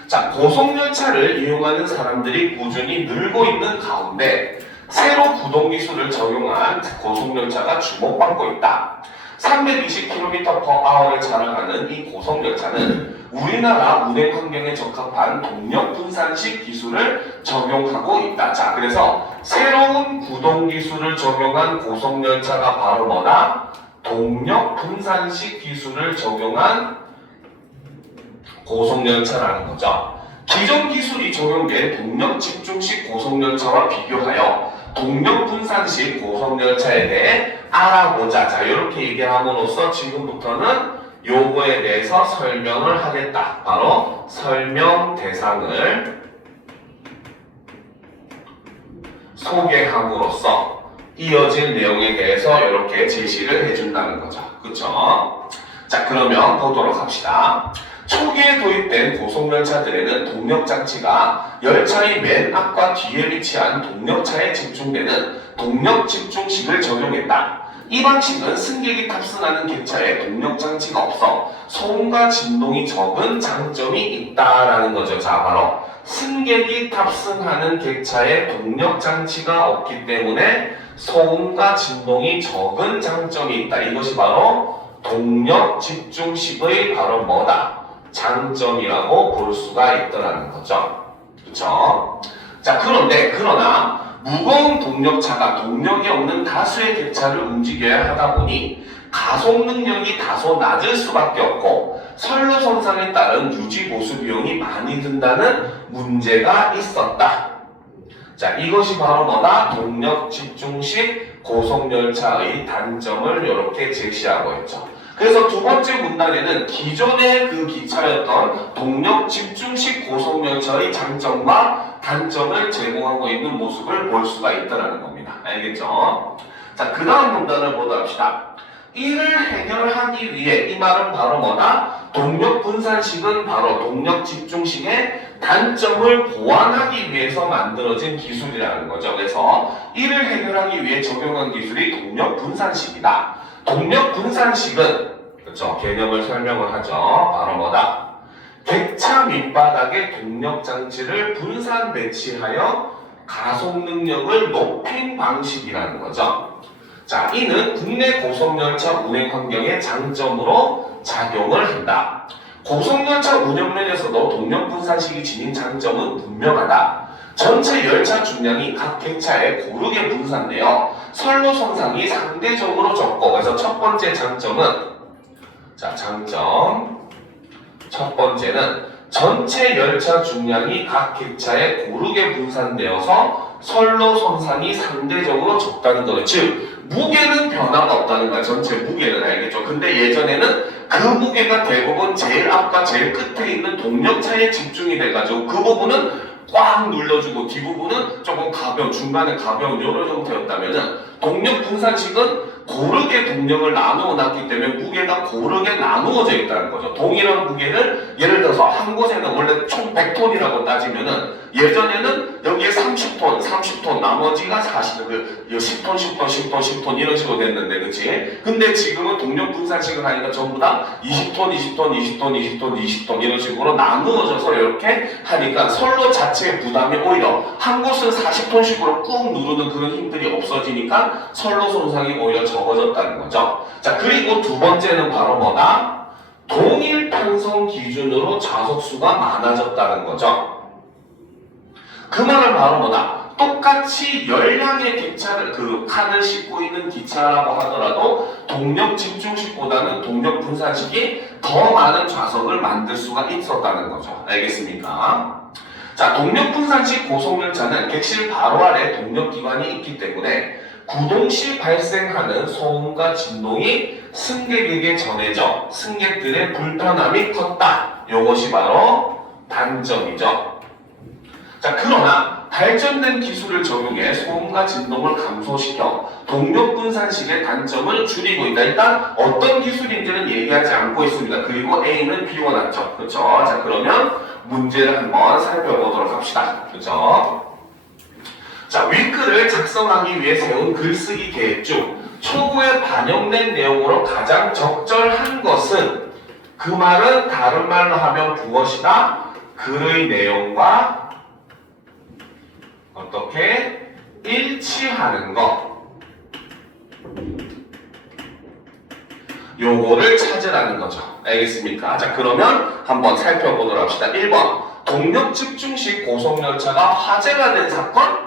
자, 고속열차를 이용하는 사람들이 꾸준히 늘고 있는 가운데 새로 구동기술을 적용한 고속열차가 주목받고 있다. 320km/h를 자랑하는 이 고속열차는 우리나라 운행 환경에 적합한 동력 분산식 기술을 적용하고 있다. 자, 그래서 새로운 구동 기술을 적용한 고속열차가 바로 뭐다? 동력 분산식 기술을 적용한 고속열차라는 거죠. 기존 기술이 적용된 동력 집중식 고속열차와 비교하여 동력 분산식 고속열차에 대해 알아보자. 자, 이렇게 얘기함으로써 지금부터는 요거에 대해서 설명을 하겠다. 바로 설명 대상을 소개함으로써 이어질 내용에 대해서 이렇게 제시를 해준다는 거죠. 그쵸? 자, 그러면 보도록 합시다. 초기에 도입된 고속열차들에는 동력장치가 열차의 맨 앞과 뒤에 위치한 동력차에 집중되는 동력집중식을 적용했다. 이 방식은 승객이 탑승하는 객차에 동력장치가 없어 소음과 진동이 적은 장점이 있다라는 거죠. 자, 바로 승객이 탑승하는 객차에 동력장치가 없기 때문에 소음과 진동이 적은 장점이 있다. 이것이 바로 동력집중식의 바로 뭐다? 장점이라고 볼 수가 있더라는 거죠. 그렇죠? 자, 그러나 무거운 동력차가 동력이 없는 다수의 객차를 움직여야 하다 보니 가속 능력이 다소 낮을 수밖에 없고 선로 손상에 따른 유지 보수 비용이 많이 든다는 문제가 있었다. 자, 이것이 바로 뭐다? 동력 집중식 고속열차의 단점을 이렇게 제시하고 있죠. 그래서 두 번째 문단에는 기존의 그 기차였던 동력 집중식 고속열차의 장점과 단점을 제공하고 있는 모습을 볼 수가 있다는 겁니다. 알겠죠? 자, 그 다음 문단을 보도록 합시다. 이를 해결하기 위해, 이 말은 바로 뭐다? 동력 분산식은 바로 동력 집중식의 단점을 보완하기 위해서 만들어진 기술이라는 거죠. 그래서 이를 해결하기 위해 적용한 기술이 동력 분산식이다. 동력 분산식은 그렇죠. 개념을 설명을 하죠. 바로 뭐다? 객차 밑바닥에 동력 장치를 분산 배치하여 가속 능력을 높인 방식이라는 거죠. 자, 이는 국내 고속열차 운행 환경의 장점으로 작용을 한다. 고속열차 운영면에서도 동력 분산식이 지닌 장점은 분명하다. 전체 열차 중량이 각 객차에 고르게 분산되어 선로 손상이 상대적으로 적고, 그래서 첫 번째 장점은, 자, 장점 첫 번째는 전체 열차 중량이 각 객차에 고르게 분산되어서 선로 손상이 상대적으로 적다는 거예요. 즉 무게는 변화가 없다는 거야. 전체 무게는 알겠죠. 근데 예전에는 그 무게가 대부분 제일 앞과 제일 끝에 있는 동력차에 집중이 돼가지고 그 부분은 꽉 눌러주고 뒷부분은 조금 가벼운, 중간에 가벼운 이런 형태였다면은 동력 분산식은 고르게 동력을 나누어 놨기 때문에 무게가 고르게 나누어져 있다는 거죠. 동일한 무게를 예를 들어서 한 곳에는 원래 총 100톤이라고 따지면은 예전에는 여기에 30톤 나머지가 10톤, 10톤, 10톤 이런 식으로 됐는데, 그치? 근데 지금은 동력 분산식을 하니까 전부 다 20톤 이런 식으로 나누어져서 이렇게 하니까 선로 자체의 부담이 오히려 한 곳은 40톤씩으로 꾹 누르는 그런 힘들이 없어지니까 선로 손상이 오히려 적어졌다는 거죠. 자, 그리고 두 번째는 바로 뭐다? 동일 편성 기준으로 좌석수가 많아졌다는 거죠. 그 말은 바로 뭐다? 똑같이 열량의 객차를, 칸을 싣고 있는 기차라고 하더라도 동력 집중식보다는 동력 분산식이 더 많은 좌석을 만들 수가 있었다는 거죠. 알겠습니까? 자, 동력 분산식 고속열차는 객실 바로 아래 동력기관이 있기 때문에 구동 시 발생하는 소음과 진동이 승객에게 전해져 승객들의 불편함이 컸다. 이것이 바로 단점이죠. 자, 그러나 발전된 기술을 적용해 소음과 진동을 감소시켜 동력 분산식의 단점을 줄이고 있다. 일단 어떤 기술인지는 얘기하지 않고 있습니다. 그리고 A는 비워놨죠. 그렇죠? 자, 그러면 문제를 한번 살펴보도록 합시다. 그렇죠? 자, 윗글을 작성하기 위해 세운 글쓰기 계획 중 초고에 반영된 내용으로 가장 적절한 것은, 그 말은 다른 말로 하면 무엇이다? 글의 내용과 어떻게 일치하는 것, 요거를 찾으라는 거죠. 알겠습니까? 자, 그러면 한번 살펴보도록 합시다. 1번 동력 집중식 고속열차가 화제가 된 사건.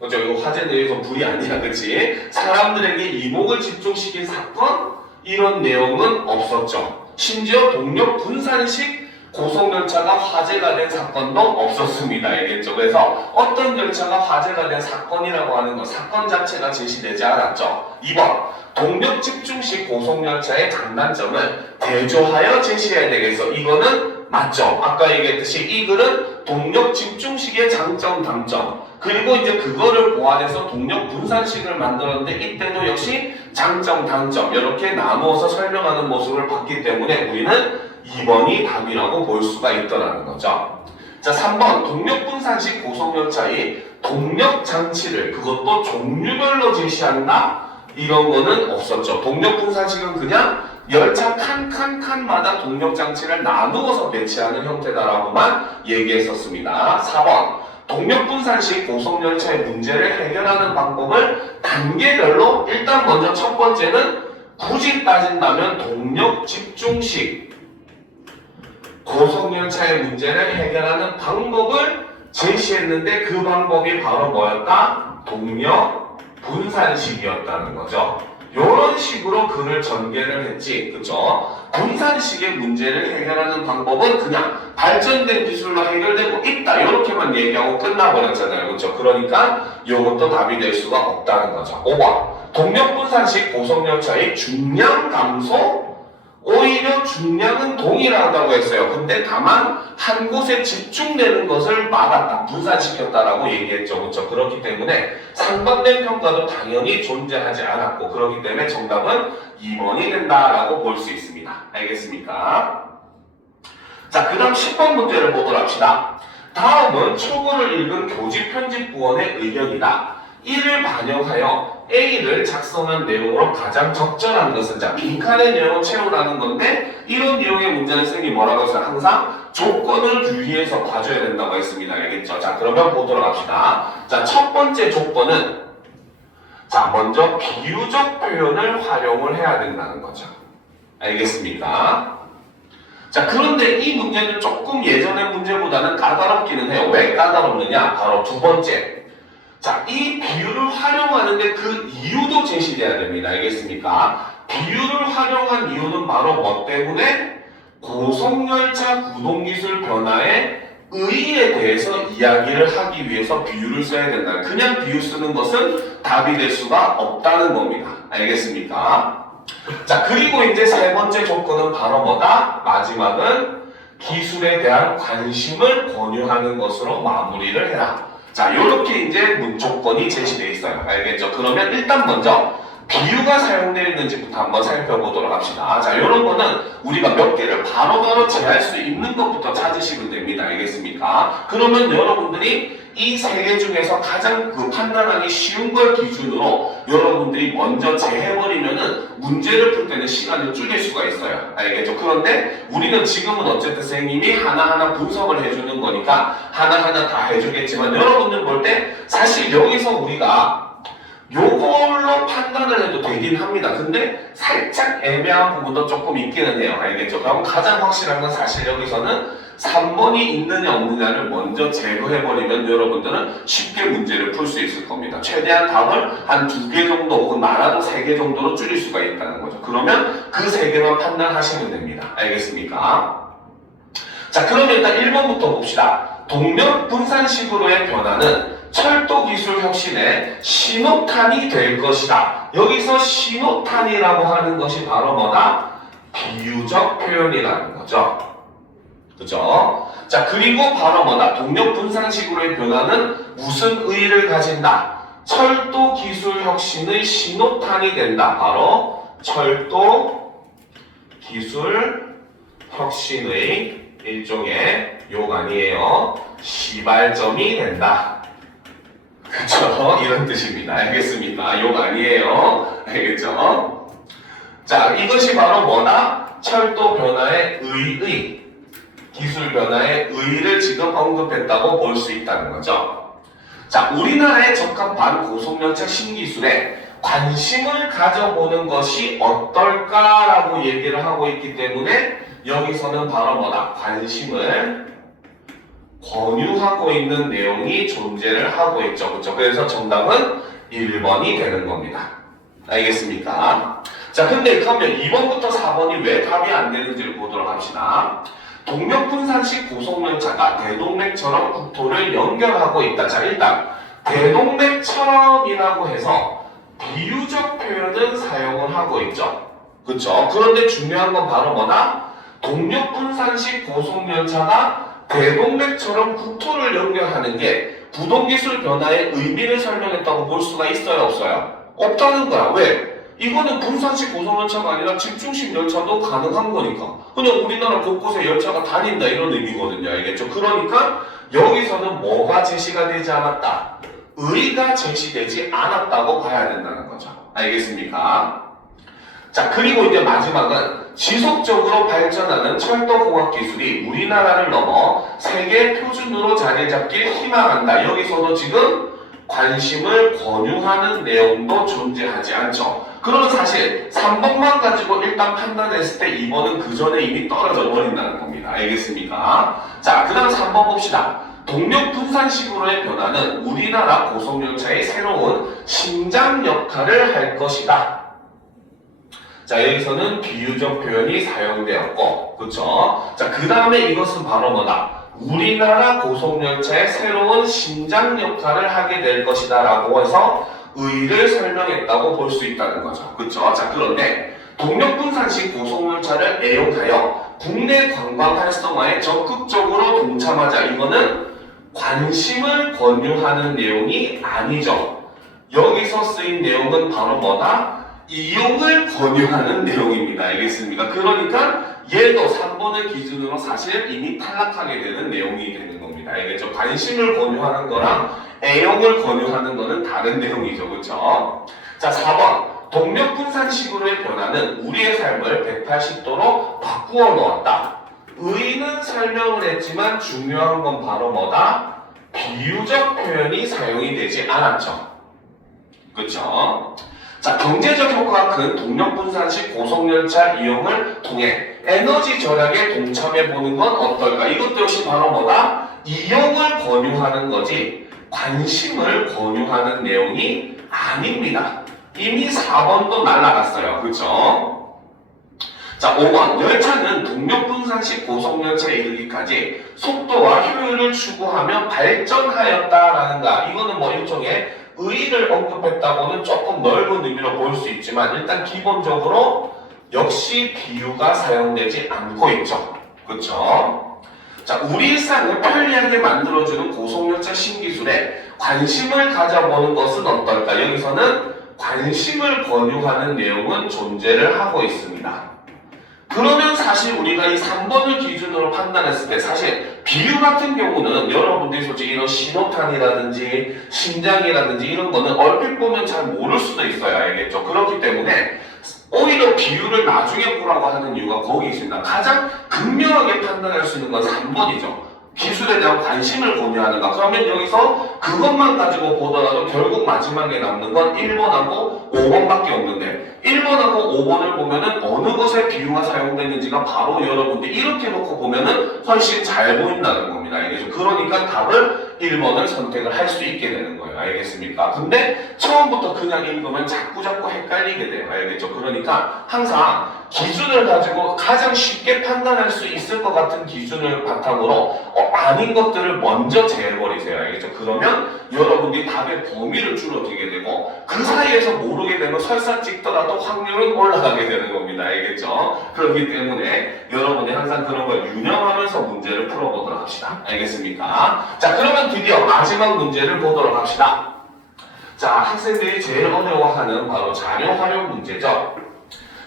그죠? 이거 화제에 대해서 불이 아니야, 그치? 사람들에게 이목을 집중시킨 사건? 이런 내용은 없었죠. 심지어 동력 분산식 고속열차가 화제가 된 사건도 없었습니다. 알겠죠? 그래서 어떤 열차가 화제가 된 사건이라고 하는 것, 사건 자체가 제시되지 않았죠. 2번 동력 집중식 고속열차의 장단점을 대조하여 제시해야 되겠어. 이거는 맞죠? 아까 얘기했듯이 이 글은 동력 집중식의 장점, 단점, 그리고 이제 그거를 보완해서 동력 분산식을 만들었는데 이때도 역시 장점, 단점 이렇게 나누어서 설명하는 모습을 봤기 때문에 우리는 2번이 답이라고 볼 수가 있더라는 거죠. 자, 3번 동력 분산식 고속열차의 동력 장치를 그것도 종류별로 제시한다? 이런 거는 없었죠. 동력 분산식은 그냥 열차 칸마다 동력 장치를 나누어서 배치하는 형태다라고만 얘기했었습니다. 4번 동력 분산식 고속열차의 문제를 해결하는 방법을 단계별로, 일단 먼저 첫 번째는 굳이 따진다면 동력 집중식 고속열차의 문제를 해결하는 방법을 제시했는데 그 방법이 바로 뭐였다? 동력 분산식이었다는 거죠. 이런 식으로 글을 전개를 했지, 그쵸? 분산식의 문제를 해결하는 방법은 그냥 발전된 기술로 해결되고 있다, 이렇게만 얘기하고 끝나버렸잖아요, 그쵸? 그러니까 이것도 답이 될 수가 없다는 거죠. 5번 동력 분산식 고속열차의 중량 감소? 오히려 중량은 동일하다고 했어요. 근데 다만 한 곳에 집중되는 것을 막았다, 분산시켰다라고 얘기했죠. 그렇죠? 그렇기 때문에 상반된 평가도 당연히 존재하지 않았고, 그렇기 때문에 정답은 2번이 된다라고 볼 수 있습니다. 알겠습니까? 자, 그 다음 10번 문제를 보도록 합시다. 다음은 초고를 읽은 교직 편집부원의 의견이다. 이를 반영하여 A를 작성한 내용으로 가장 적절한 것은, 자, 빈칸의 내용을 채우라는 건데, 이런 내용의 문제는 선생님이 뭐라고 했어요? 항상 조건을 유의해서 봐줘야 된다고 했습니다. 알겠죠? 자, 그러면 보도록 합시다. 자, 첫 번째 조건은, 자, 먼저 비유적 표현을 활용을 해야 된다는 거죠. 알겠습니까? 자, 그런데 이 문제는 조금 예전의 문제보다는 까다롭기는 해요. 왜 까다롭느냐? 바로 두 번째. 자, 이 비유를 활용하는데 그 이유도 제시돼야 됩니다. 알겠습니까? 비유를 활용한 이유는 바로 뭐 때문에? 고속열차 구동기술 변화의 의의에 대해서 이야기를 하기 위해서 비유를 써야 된다. 그냥 비유 쓰는 것은 답이 될 수가 없다는 겁니다. 알겠습니까? 자, 그리고 이제 세 번째 조건은 바로 뭐다? 마지막은 기술에 대한 관심을 권유하는 것으로 마무리를 해라. 자, 요렇게 이제 문조건이 제시되어 있어요. 알겠죠? 그러면 일단 먼저 비유가 사용되어 있는지부터 한번 살펴보도록 합시다. 자, 요런 거는 우리가 몇 개를 바로바로 제할 수 있는 것부터 찾으시면 됩니다. 알겠습니까? 그러면 여러분들이 이 세 개 중에서 가장 판단하기 쉬운 걸 기준으로 여러분들이 먼저 제해버리면은 문제를 풀 때는 시간을 줄일 수가 있어요. 알겠죠? 그런데 우리는 지금은 어쨌든 선생님이 하나하나 분석을 해주는 거니까 하나하나 다 해주겠지만 여러분들 볼 때 사실 여기서 우리가 요걸로 판단을 해도 되긴 합니다. 근데 살짝 애매한 부분도 조금 있기는 해요. 알겠죠? 그럼 가장 확실한 건 사실 여기서는 3번이 있느냐 없느냐를 먼저 제거해버리면 여러분들은 쉽게 문제를 풀 수 있을 겁니다. 최대한 답을 한 2개 정도 혹은 많아도 3개 정도로 줄일 수가 있다는 거죠. 그러면 그 3개만 판단하시면 됩니다. 알겠습니까? 자, 그러면 일단 1번부터 봅시다. 동력 분산식으로의 변화는 철도 기술 혁신의 신호탄이 될 것이다. 여기서 신호탄이라고 하는 것이 바로 뭐다? 비유적 표현이라는 거죠. 그죠? 자, 그리고 바로 뭐다? 동력 분산식으로의 변화는 무슨 의의를 가진다? 철도 기술 혁신의 신호탄이 된다. 바로 철도 기술 혁신의 일종의 욕 아니에요. 시발점이 된다. 그쵸? 이런 뜻입니다. 알겠습니까? 욕 아니에요. 알겠죠? 자, 이것이 바로 뭐다? 철도 변화의 의의, 기술 변화의 의의를 지금 언급했다고 볼 수 있다는 거죠. 자, 우리나라에 적합한 고속열차 신기술에 관심을 가져보는 것이 어떨까라고 얘기를 하고 있기 때문에 여기서는 바로 뭐다? 관심을 권유하고 있는 내용이 존재를 하고 있죠. 그렇죠? 그래서 정답은 1번이 되는 겁니다. 알겠습니까? 자, 근데 그러면 2번부터 4번이 왜 답이 안 되는지를 보도록 합시다. 동력분산식 고속열차가 대동맥처럼 국토를 연결하고 있다. 자, 일단 대동맥처럼이라고 해서 비유적 표현은 사용을 하고 있죠. 그렇죠? 그런데 중요한 건 바로 뭐다? 동력분산식 고속열차가 대동맥처럼 국토를 연결하는 게 부동기술 변화의 의미를 설명했다고 볼 수가 있어요, 없어요? 없다는 거야. 왜? 이거는 분산식 고속열차가 아니라 집중식 열차도 가능한 거니까. 그냥 우리나라 곳곳에 열차가 다닌다 이런 의미거든요. 알겠죠? 그러니까 여기서는 뭐가 제시가 되지 않았다? 의의가 제시되지 않았다고 봐야 된다는 거죠. 알겠습니까? 자, 그리고 이제 마지막은 지속적으로 발전하는 철도공학 기술이 우리나라를 넘어 세계 표준으로 자리 잡길 희망한다. 여기서도 지금 관심을 권유하는 내용도 존재하지 않죠. 그러면 사실 3번만 가지고 일단 판단했을 때 2번은 그 전에 이미 떨어져 버린다는 겁니다. 알겠습니까? 자, 그 다음 3번 봅시다. 동력 분산식으로의 변화는 우리나라 고속열차의 새로운 심장 역할을 할 것이다. 자, 여기서는 비유적 표현이 사용되었고, 그쵸? 자, 그 다음에 이것은 바로 뭐다? 우리나라 고속열차의 새로운 심장 역할을 하게 될 것이다 라고 해서 의의를 설명했다고 볼 수 있다는 거죠. 그쵸? 자, 그런데 동력분산식 고속열차를 애용하여 국내 관광 활성화에 적극적으로 동참하자. 이거는 관심을 권유하는 내용이 아니죠. 여기서 쓰인 내용은 바로 뭐다? 이용을 권유하는 내용입니다. 알겠습니까? 그러니까 얘도 3번을 기준으로 사실 이미 탈락하게 되는 내용이 되는 겁니다. 알겠죠? 관심을 권유하는 거랑 애용을 권유하는 거는 다른 내용이죠. 그렇죠? 자, 4번. 동력분산식으로의 변화는 우리의 삶을 180도로 바꾸어 놓았다. 의의는 설명을 했지만 중요한 건 바로 뭐다? 비유적 표현이 사용이 되지 않았죠. 그렇죠? 자, 경제적 효과가 큰 동력분산식 고속열차 이용을 통해 에너지 절약에 동참해보는 건 어떨까? 이것도 역시 바로 뭐다? 이용을 권유하는 거지 관심을 권유하는 내용이 아닙니다. 이미 4번도 날라갔어요. 그렇죠? 자, 5번. 열차는 동력분산식 고속열차에 이르기까지 속도와 효율을 추구하며 발전하였다라는가. 이거는 뭐 일종의 의의를 언급했다고는 조금 넓은 의미로 볼 수 있지만 일단 기본적으로 역시 비유가 사용되지 않고 있죠. 그렇죠? 자, 우리 일상을 편리하게 만들어주는 고속열차 신기술에 관심을 가져보는 것은 어떨까? 여기서는 관심을 권유하는 내용은 존재를 하고 있습니다. 그러면 사실 우리가 이 3번을 기준으로 판단했을 때 사실 비유 같은 경우는 여러분들이 솔직히 이런 신호탄이라든지 심장이라든지 이런 거는 얼핏 보면 잘 모를 수도 있어요. 알겠죠? 그렇기 때문에 오히려 비유를 나중에 보라고 하는 이유가 거기 있습니다. 가장 극명하게 판단할 수 있는 건 3번이죠. 기술에 대한 관심을 권유하는가. 그러면 여기서 그것만 가지고 보더라도 결국 마지막에 남는 건 1번하고 5번밖에 없는데 1번하고 5번을 보면은 어느 것에 비유가 사용되는지가 바로 여러분들 이렇게 놓고 보면은 훨씬 잘 보인다는 겁니다. 알겠죠? 그러니까 답을 1번을 선택을 할 수 있게 되는 거예요. 알겠습니까? 근데 처음부터 그냥 읽으면 자꾸 헷갈리게 돼요. 알겠죠? 그러니까 항상 기준을 가지고 가장 쉽게 판단할 수 있을 것 같은 기준을 바탕으로 아닌 것들을 먼저 제해버리세요. 알겠죠? 그러면 여러분들이 답의 범위를 줄어들게 되고 그 사이에서 모르게 되면 설사 찍더라도 확률은 올라가게 되는 겁니다. 알겠죠? 그렇기 때문에 여러분이 항상 그런 걸 유념하면서 문제를 풀어보도록 합시다. 알겠습니까? 자, 그러면 드디어 마지막 문제를 보도록 합시다. 자, 학생들이 제일 어려워하는 바로 자료 활용 문제죠.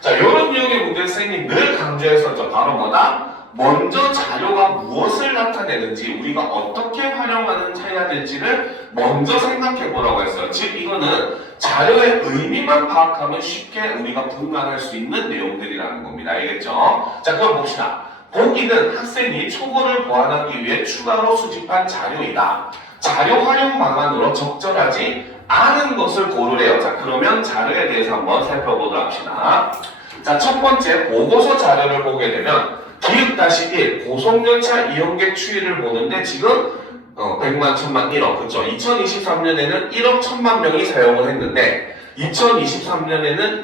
자, 이런 유형의 문제 선생님이 늘 강조했었죠. 바로 뭐다? 먼저 자료가 무엇을 나타내는지 우리가 어떻게 활용해야 될지를 먼저 생각해 보라고 했어요. 즉 이거는 자료의 의미만 파악하면 쉽게 우리가 분간할 수 있는 내용들이라는 겁니다. 알겠죠? 자, 그럼 봅시다. 보기는 학생이 초보를 보완하기 위해 추가로 수집한 자료이다. 자료 활용 방안으로 적절하지 않은 것을 고르래요. 자, 그러면 자료에 대해서 한번 살펴보도록 합시다. 자, 첫 번째 보고서 자료를 보게 되면 기획-1 고속열차 이용객 추이를 보는데 지금 100만, 1000만, 1억 그쵸? 2023년에는 1억 1000만 명이 사용을 했는데 2024년에는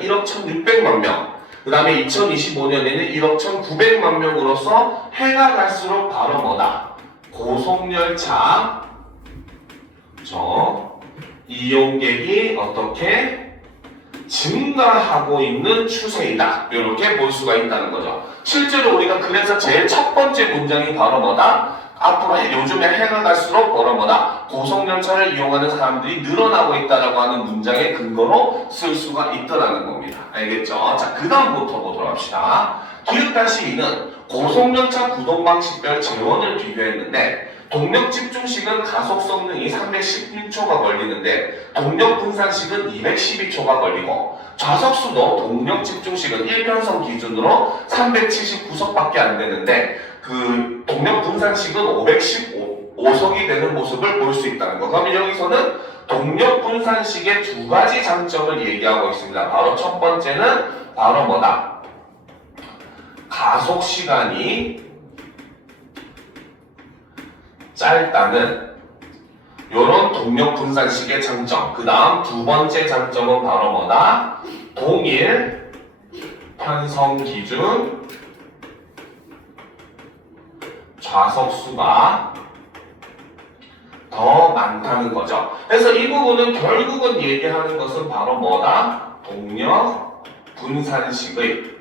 1억 1600만 명 그 다음에 2025년에는 1억 1900만 명으로서 해가 갈수록 바로 뭐다? 고속열차 이용객이 어떻게 증가하고 있는 추세이다. 이렇게 볼 수가 있다는 거죠. 실제로 우리가 그래서 제일 첫 번째 문장이 바로 뭐다? 앞으로 요즘에 해가 갈수록 바로 뭐다? 고속열차를 이용하는 사람들이 늘어나고 있다라고 하는 문장의 근거로 쓸 수가 있다는 겁니다. 알겠죠? 자, 그 다음부터 보도록 합시다. 기획-2는 고속열차 구동 방식별 재원을 비교했는데 동력 집중식은 가속 성능이 316초가 걸리는데 동력 분산식은 212초가 걸리고 좌석수도 동력 집중식은 1편성 기준으로 379석밖에 안 되는데 그 동력 분산식은 515석이 되는 모습을 볼 수 있다는 거. 그러면 여기서는 동력 분산식의 두 가지 장점을 얘기하고 있습니다. 바로 첫 번째는 바로 뭐다? 가속 시간이 짧다는 이런 동력 분산식의 장점. 그 다음 두 번째 장점은 바로 뭐다? 동일 편성 기준 좌석수가 더 많다는 거죠. 그래서 이 부분은 결국은 얘기하는 것은 바로 뭐다? 동력 분산식의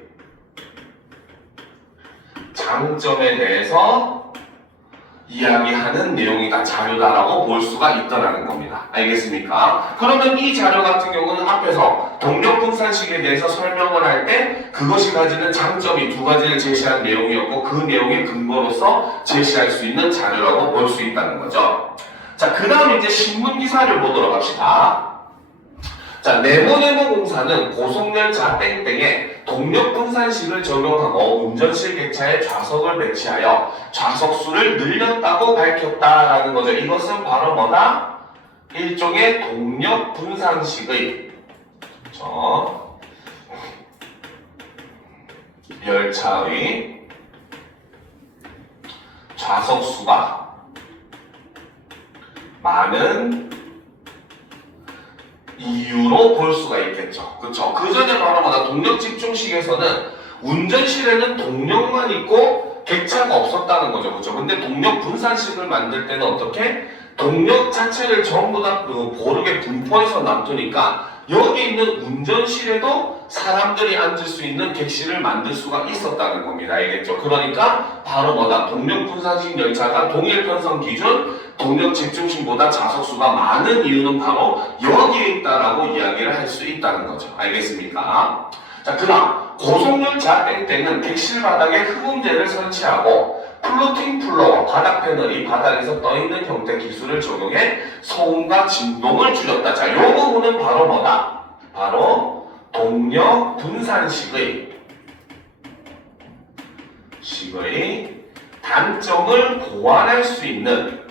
장점에 대해서 이야기하는 내용이다, 자료다라고 볼 수가 있다는 겁니다. 알겠습니까? 그러면 이 자료 같은 경우는 앞에서 동력 분산식에 대해서 설명을 할 때 그것이 가지는 장점이 두 가지를 제시한 내용이었고 그 내용의 근거로서 제시할 수 있는 자료라고 볼 수 있다는 거죠. 자, 그 다음 이제 신문기사를 보도록 합시다. 자, 네모네모 공사는 고속열차 땡땡에 동력 분산식을 적용하고 운전실 객차에 좌석을 배치하여 좌석수를 늘렸다고 밝혔다라는 거죠. 이것은 바로 뭐다? 일종의 동력 분산식의 열차의 좌석수가 많은 이유로 볼 수가 있겠죠. 그쵸? 그 전에 바로 뭐다? 동력 집중식에서는 운전실에는 동력만 있고 객차가 없었다는 거죠. 그쵸? 근데 동력 분산식을 만들 때는 어떻게? 동력 자체를 전부 다 고르게 분포해서 놔두니까 여기 있는 운전실에도 사람들이 앉을 수 있는 객실을 만들 수가 있었다는 겁니다. 알겠죠? 그러니까 바로 뭐다? 동력 분산식 열차가 동일 편성 기준 동력 집중식보다 좌석수가 많은 이유는 바로 여기에 있다라고 이야기를 할 수 있다는 거죠. 알겠습니까? 자, 그 다음 고속열차 땡땡은 객실 바닥에 흡음재를 설치하고 플로팅 플로어 바닥 패널이 바닥에서 떠있는 형태 기술을 적용해 소음과 진동을 줄였다. 자, 요 부분은 바로 뭐다? 바로 동력 분산식의 단점을 보완할 수 있는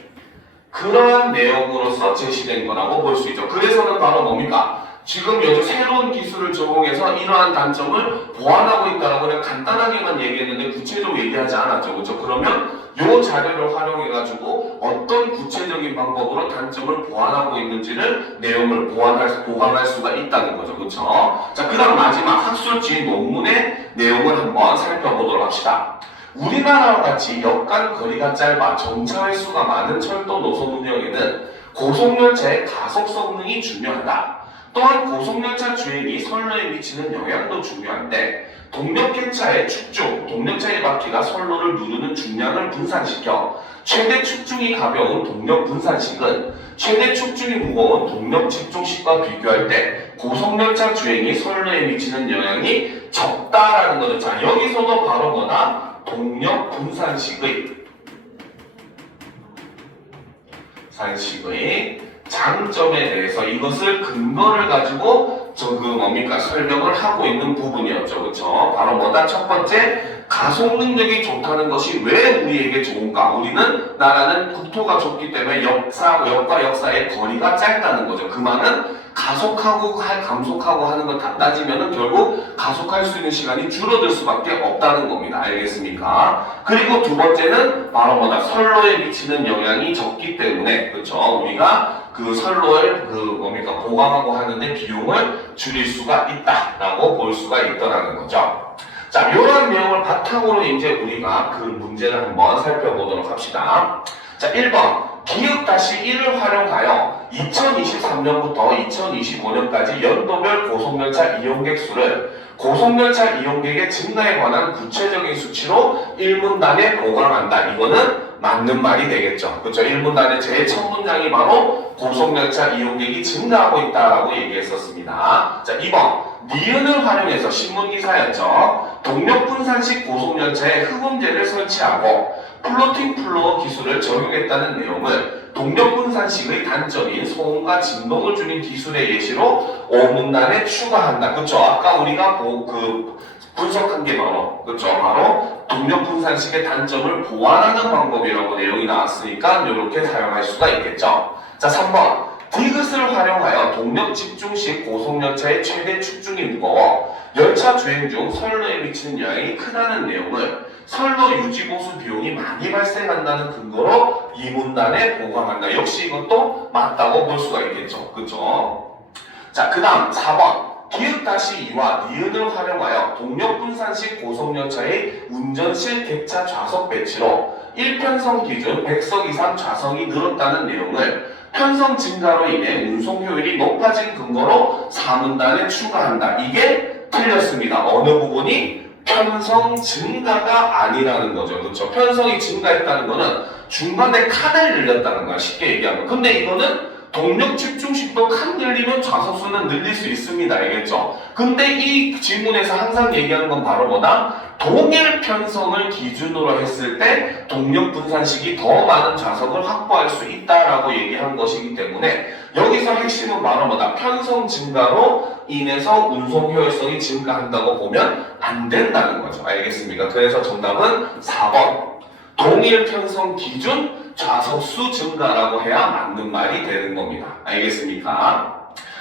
그러한 내용으로서 제시된 거라고 볼 수 있죠. 그래서는 바로 뭡니까? 지금 요즘 새로운 기술을 적용해서 이러한 단점을 보완하고 있다라고 그냥 간단하게만 얘기했는데 구체적으로 얘기하지 않았죠. 그렇죠? 그러면 이 자료를 활용해가지고 어떤 구체적인 방법으로 단점을 보완하고 있는지를 내용을 보완할 수가 있다는 거죠. 그렇죠? 자, 그 다음 마지막 학술지 논문의 내용을 한번 살펴보도록 합시다. 우리나라와 같이 역간 거리가 짧아 정차 횟수가 많은 철도 노선 운영에는 고속열차의 가속 성능이 중요하다. 또한 고속열차 주행이 선로에 미치는 영향도 중요한데 동력객차의 축중, 동력차의 바퀴가 선로를 누르는 중량을 분산시켜 최대 축중이 가벼운 동력 분산식은 최대 축중이 무거운 동력 집중식과 비교할 때 고속열차 주행이 선로에 미치는 영향이 적다라는 거죠. 자, 여기서도 바로 뭐다? 동력 분산식의 장점에 대해서 이것을 근거를 가지고 설명을 하고 있는 부분이었죠. 그쵸? 바로 뭐다? 첫 번째, 가속 능력이 좋다는 것이 왜 우리에게 좋은가? 우리는 나라는 국토가 좁기 때문에 역과 역사의 거리가 짧다는 거죠. 그 말은 가속하고 감속하고 하는 걸 다 따지면은 결국 가속할 수 있는 시간이 줄어들 수밖에 없다는 겁니다. 알겠습니까? 그리고 두 번째는 바로 뭐다? 선로에 미치는 영향이 적기 때문에, 그쵸? 우리가 그 선로를 보강하고 하는데 비용을 줄일 수가 있다라고 볼 수가 있더라는 거죠. 자, 이런 내용을 바탕으로 이제 우리가 그 문제를 한번 살펴보도록 합시다. 자, 1번. 기역-1을 활용하여 2023년부터 2025년까지 연도별 고속열차 이용객 수를 고속열차 이용객의 증가에 관한 구체적인 수치로 1문단에 보강한다. 이거는 맞는 말이 되겠죠. 그렇죠? 1문단의 제일 첫 문장이 바로 고속열차 이용객이 증가하고 있다라고 얘기했었습니다. 자, 2번. 니은을 활용해서 신문기사였죠. 동력분산식 고속열차에 흡음재를 설치하고 플로팅 플로어 기술을 적용했다는 내용을 동력분산식의 단점인 소음과 진동을 줄인 기술의 예시로 5문단에 추가한다. 그쵸? 아까 우리가 분석한 게 바로 동력분산식의 단점을 보완하는 방법이라고 내용이 나왔으니까 이렇게 사용할 수가 있겠죠. 자, 3번. 디귿을 활용하여 동력 집중식 고속열차의 최대 축중이 무거워 열차 주행 중 선로에 미치는 영향이 크다는 내용을 선로 유지 보수 비용이 많이 발생한다는 근거로 이 문단에 보강한다. 역시 이것도 맞다고 볼 수가 있겠죠. 그쵸? 자, 그 다음 4번. 기역-2와 니은을 활용하여 동력 분산식 고속열차의 운전실 객차 좌석 배치로 1편성 기준 100석 이상 좌석이 늘었다는 내용을 편성 증가로 인해 운송 효율이 높아진 근거로 4문단에 추가한다. 이게 틀렸습니다. 어느 부분이? 편성 증가가 아니라는 거죠. 그렇죠? 편성이 증가했다는 거는 중간에 칸을 늘렸다는 거야. 쉽게 얘기하면. 근데 이거는 동력 집중식도 칸 늘리면 좌석수는 늘릴 수 있습니다. 알겠죠? 근데 이 질문에서 항상 얘기하는 건 바로 뭐다? 동일 편성을 기준으로 했을 때 동력 분산식이 더 많은 좌석을 확보할 수 있다라고 얘기한 것이기 때문에 여기서 핵심은 바로 뭐다? 편성 증가로 인해서 운송 효율성이 증가한다고 보면 안 된다는 거죠. 알겠습니까? 그래서 정답은 4번. 동일 편성 기준 좌석수 증가라고 해야 맞는 말이 되는 겁니다. 알겠습니까?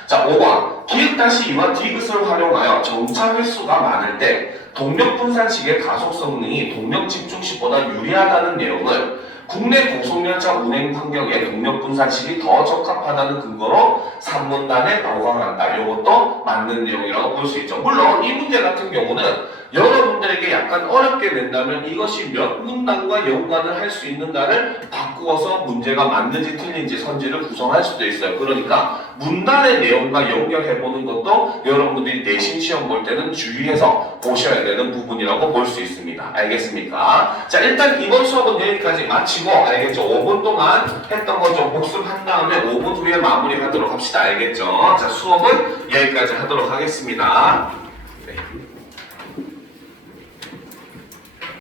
자, 5번. 기획-2와 디귿을 활용하여 정차 횟수가 많을 때 동력 분산식의 가속 성능이 동력 집중식보다 유리하다는 내용을 국내 고속열차 운행 환경에 동력 분산식이 더 적합하다는 근거로 산문단에 보강한다. 이것도 맞는 내용이라고 볼 수 있죠. 물론 이 문제 같은 경우는 여러분들에게 약간 어렵게 낸다면 이것이 몇 문단과 연관을 할 수 있는가를 바꾸어서 문제가 맞는지 틀린지 선지를 구성할 수도 있어요. 그러니까 문단의 내용과 연결해보는 것도 여러분들이 내신 시험 볼 때는 주의해서 보셔야 되는 부분이라고 볼 수 있습니다. 알겠습니까? 자, 일단 이번 수업은 여기까지 마치고, 알겠죠? 5분 동안 했던 거 좀 복습한 다음에 5분 후에 마무리하도록 합시다. 알겠죠? 자, 수업은 여기까지 하도록 하겠습니다.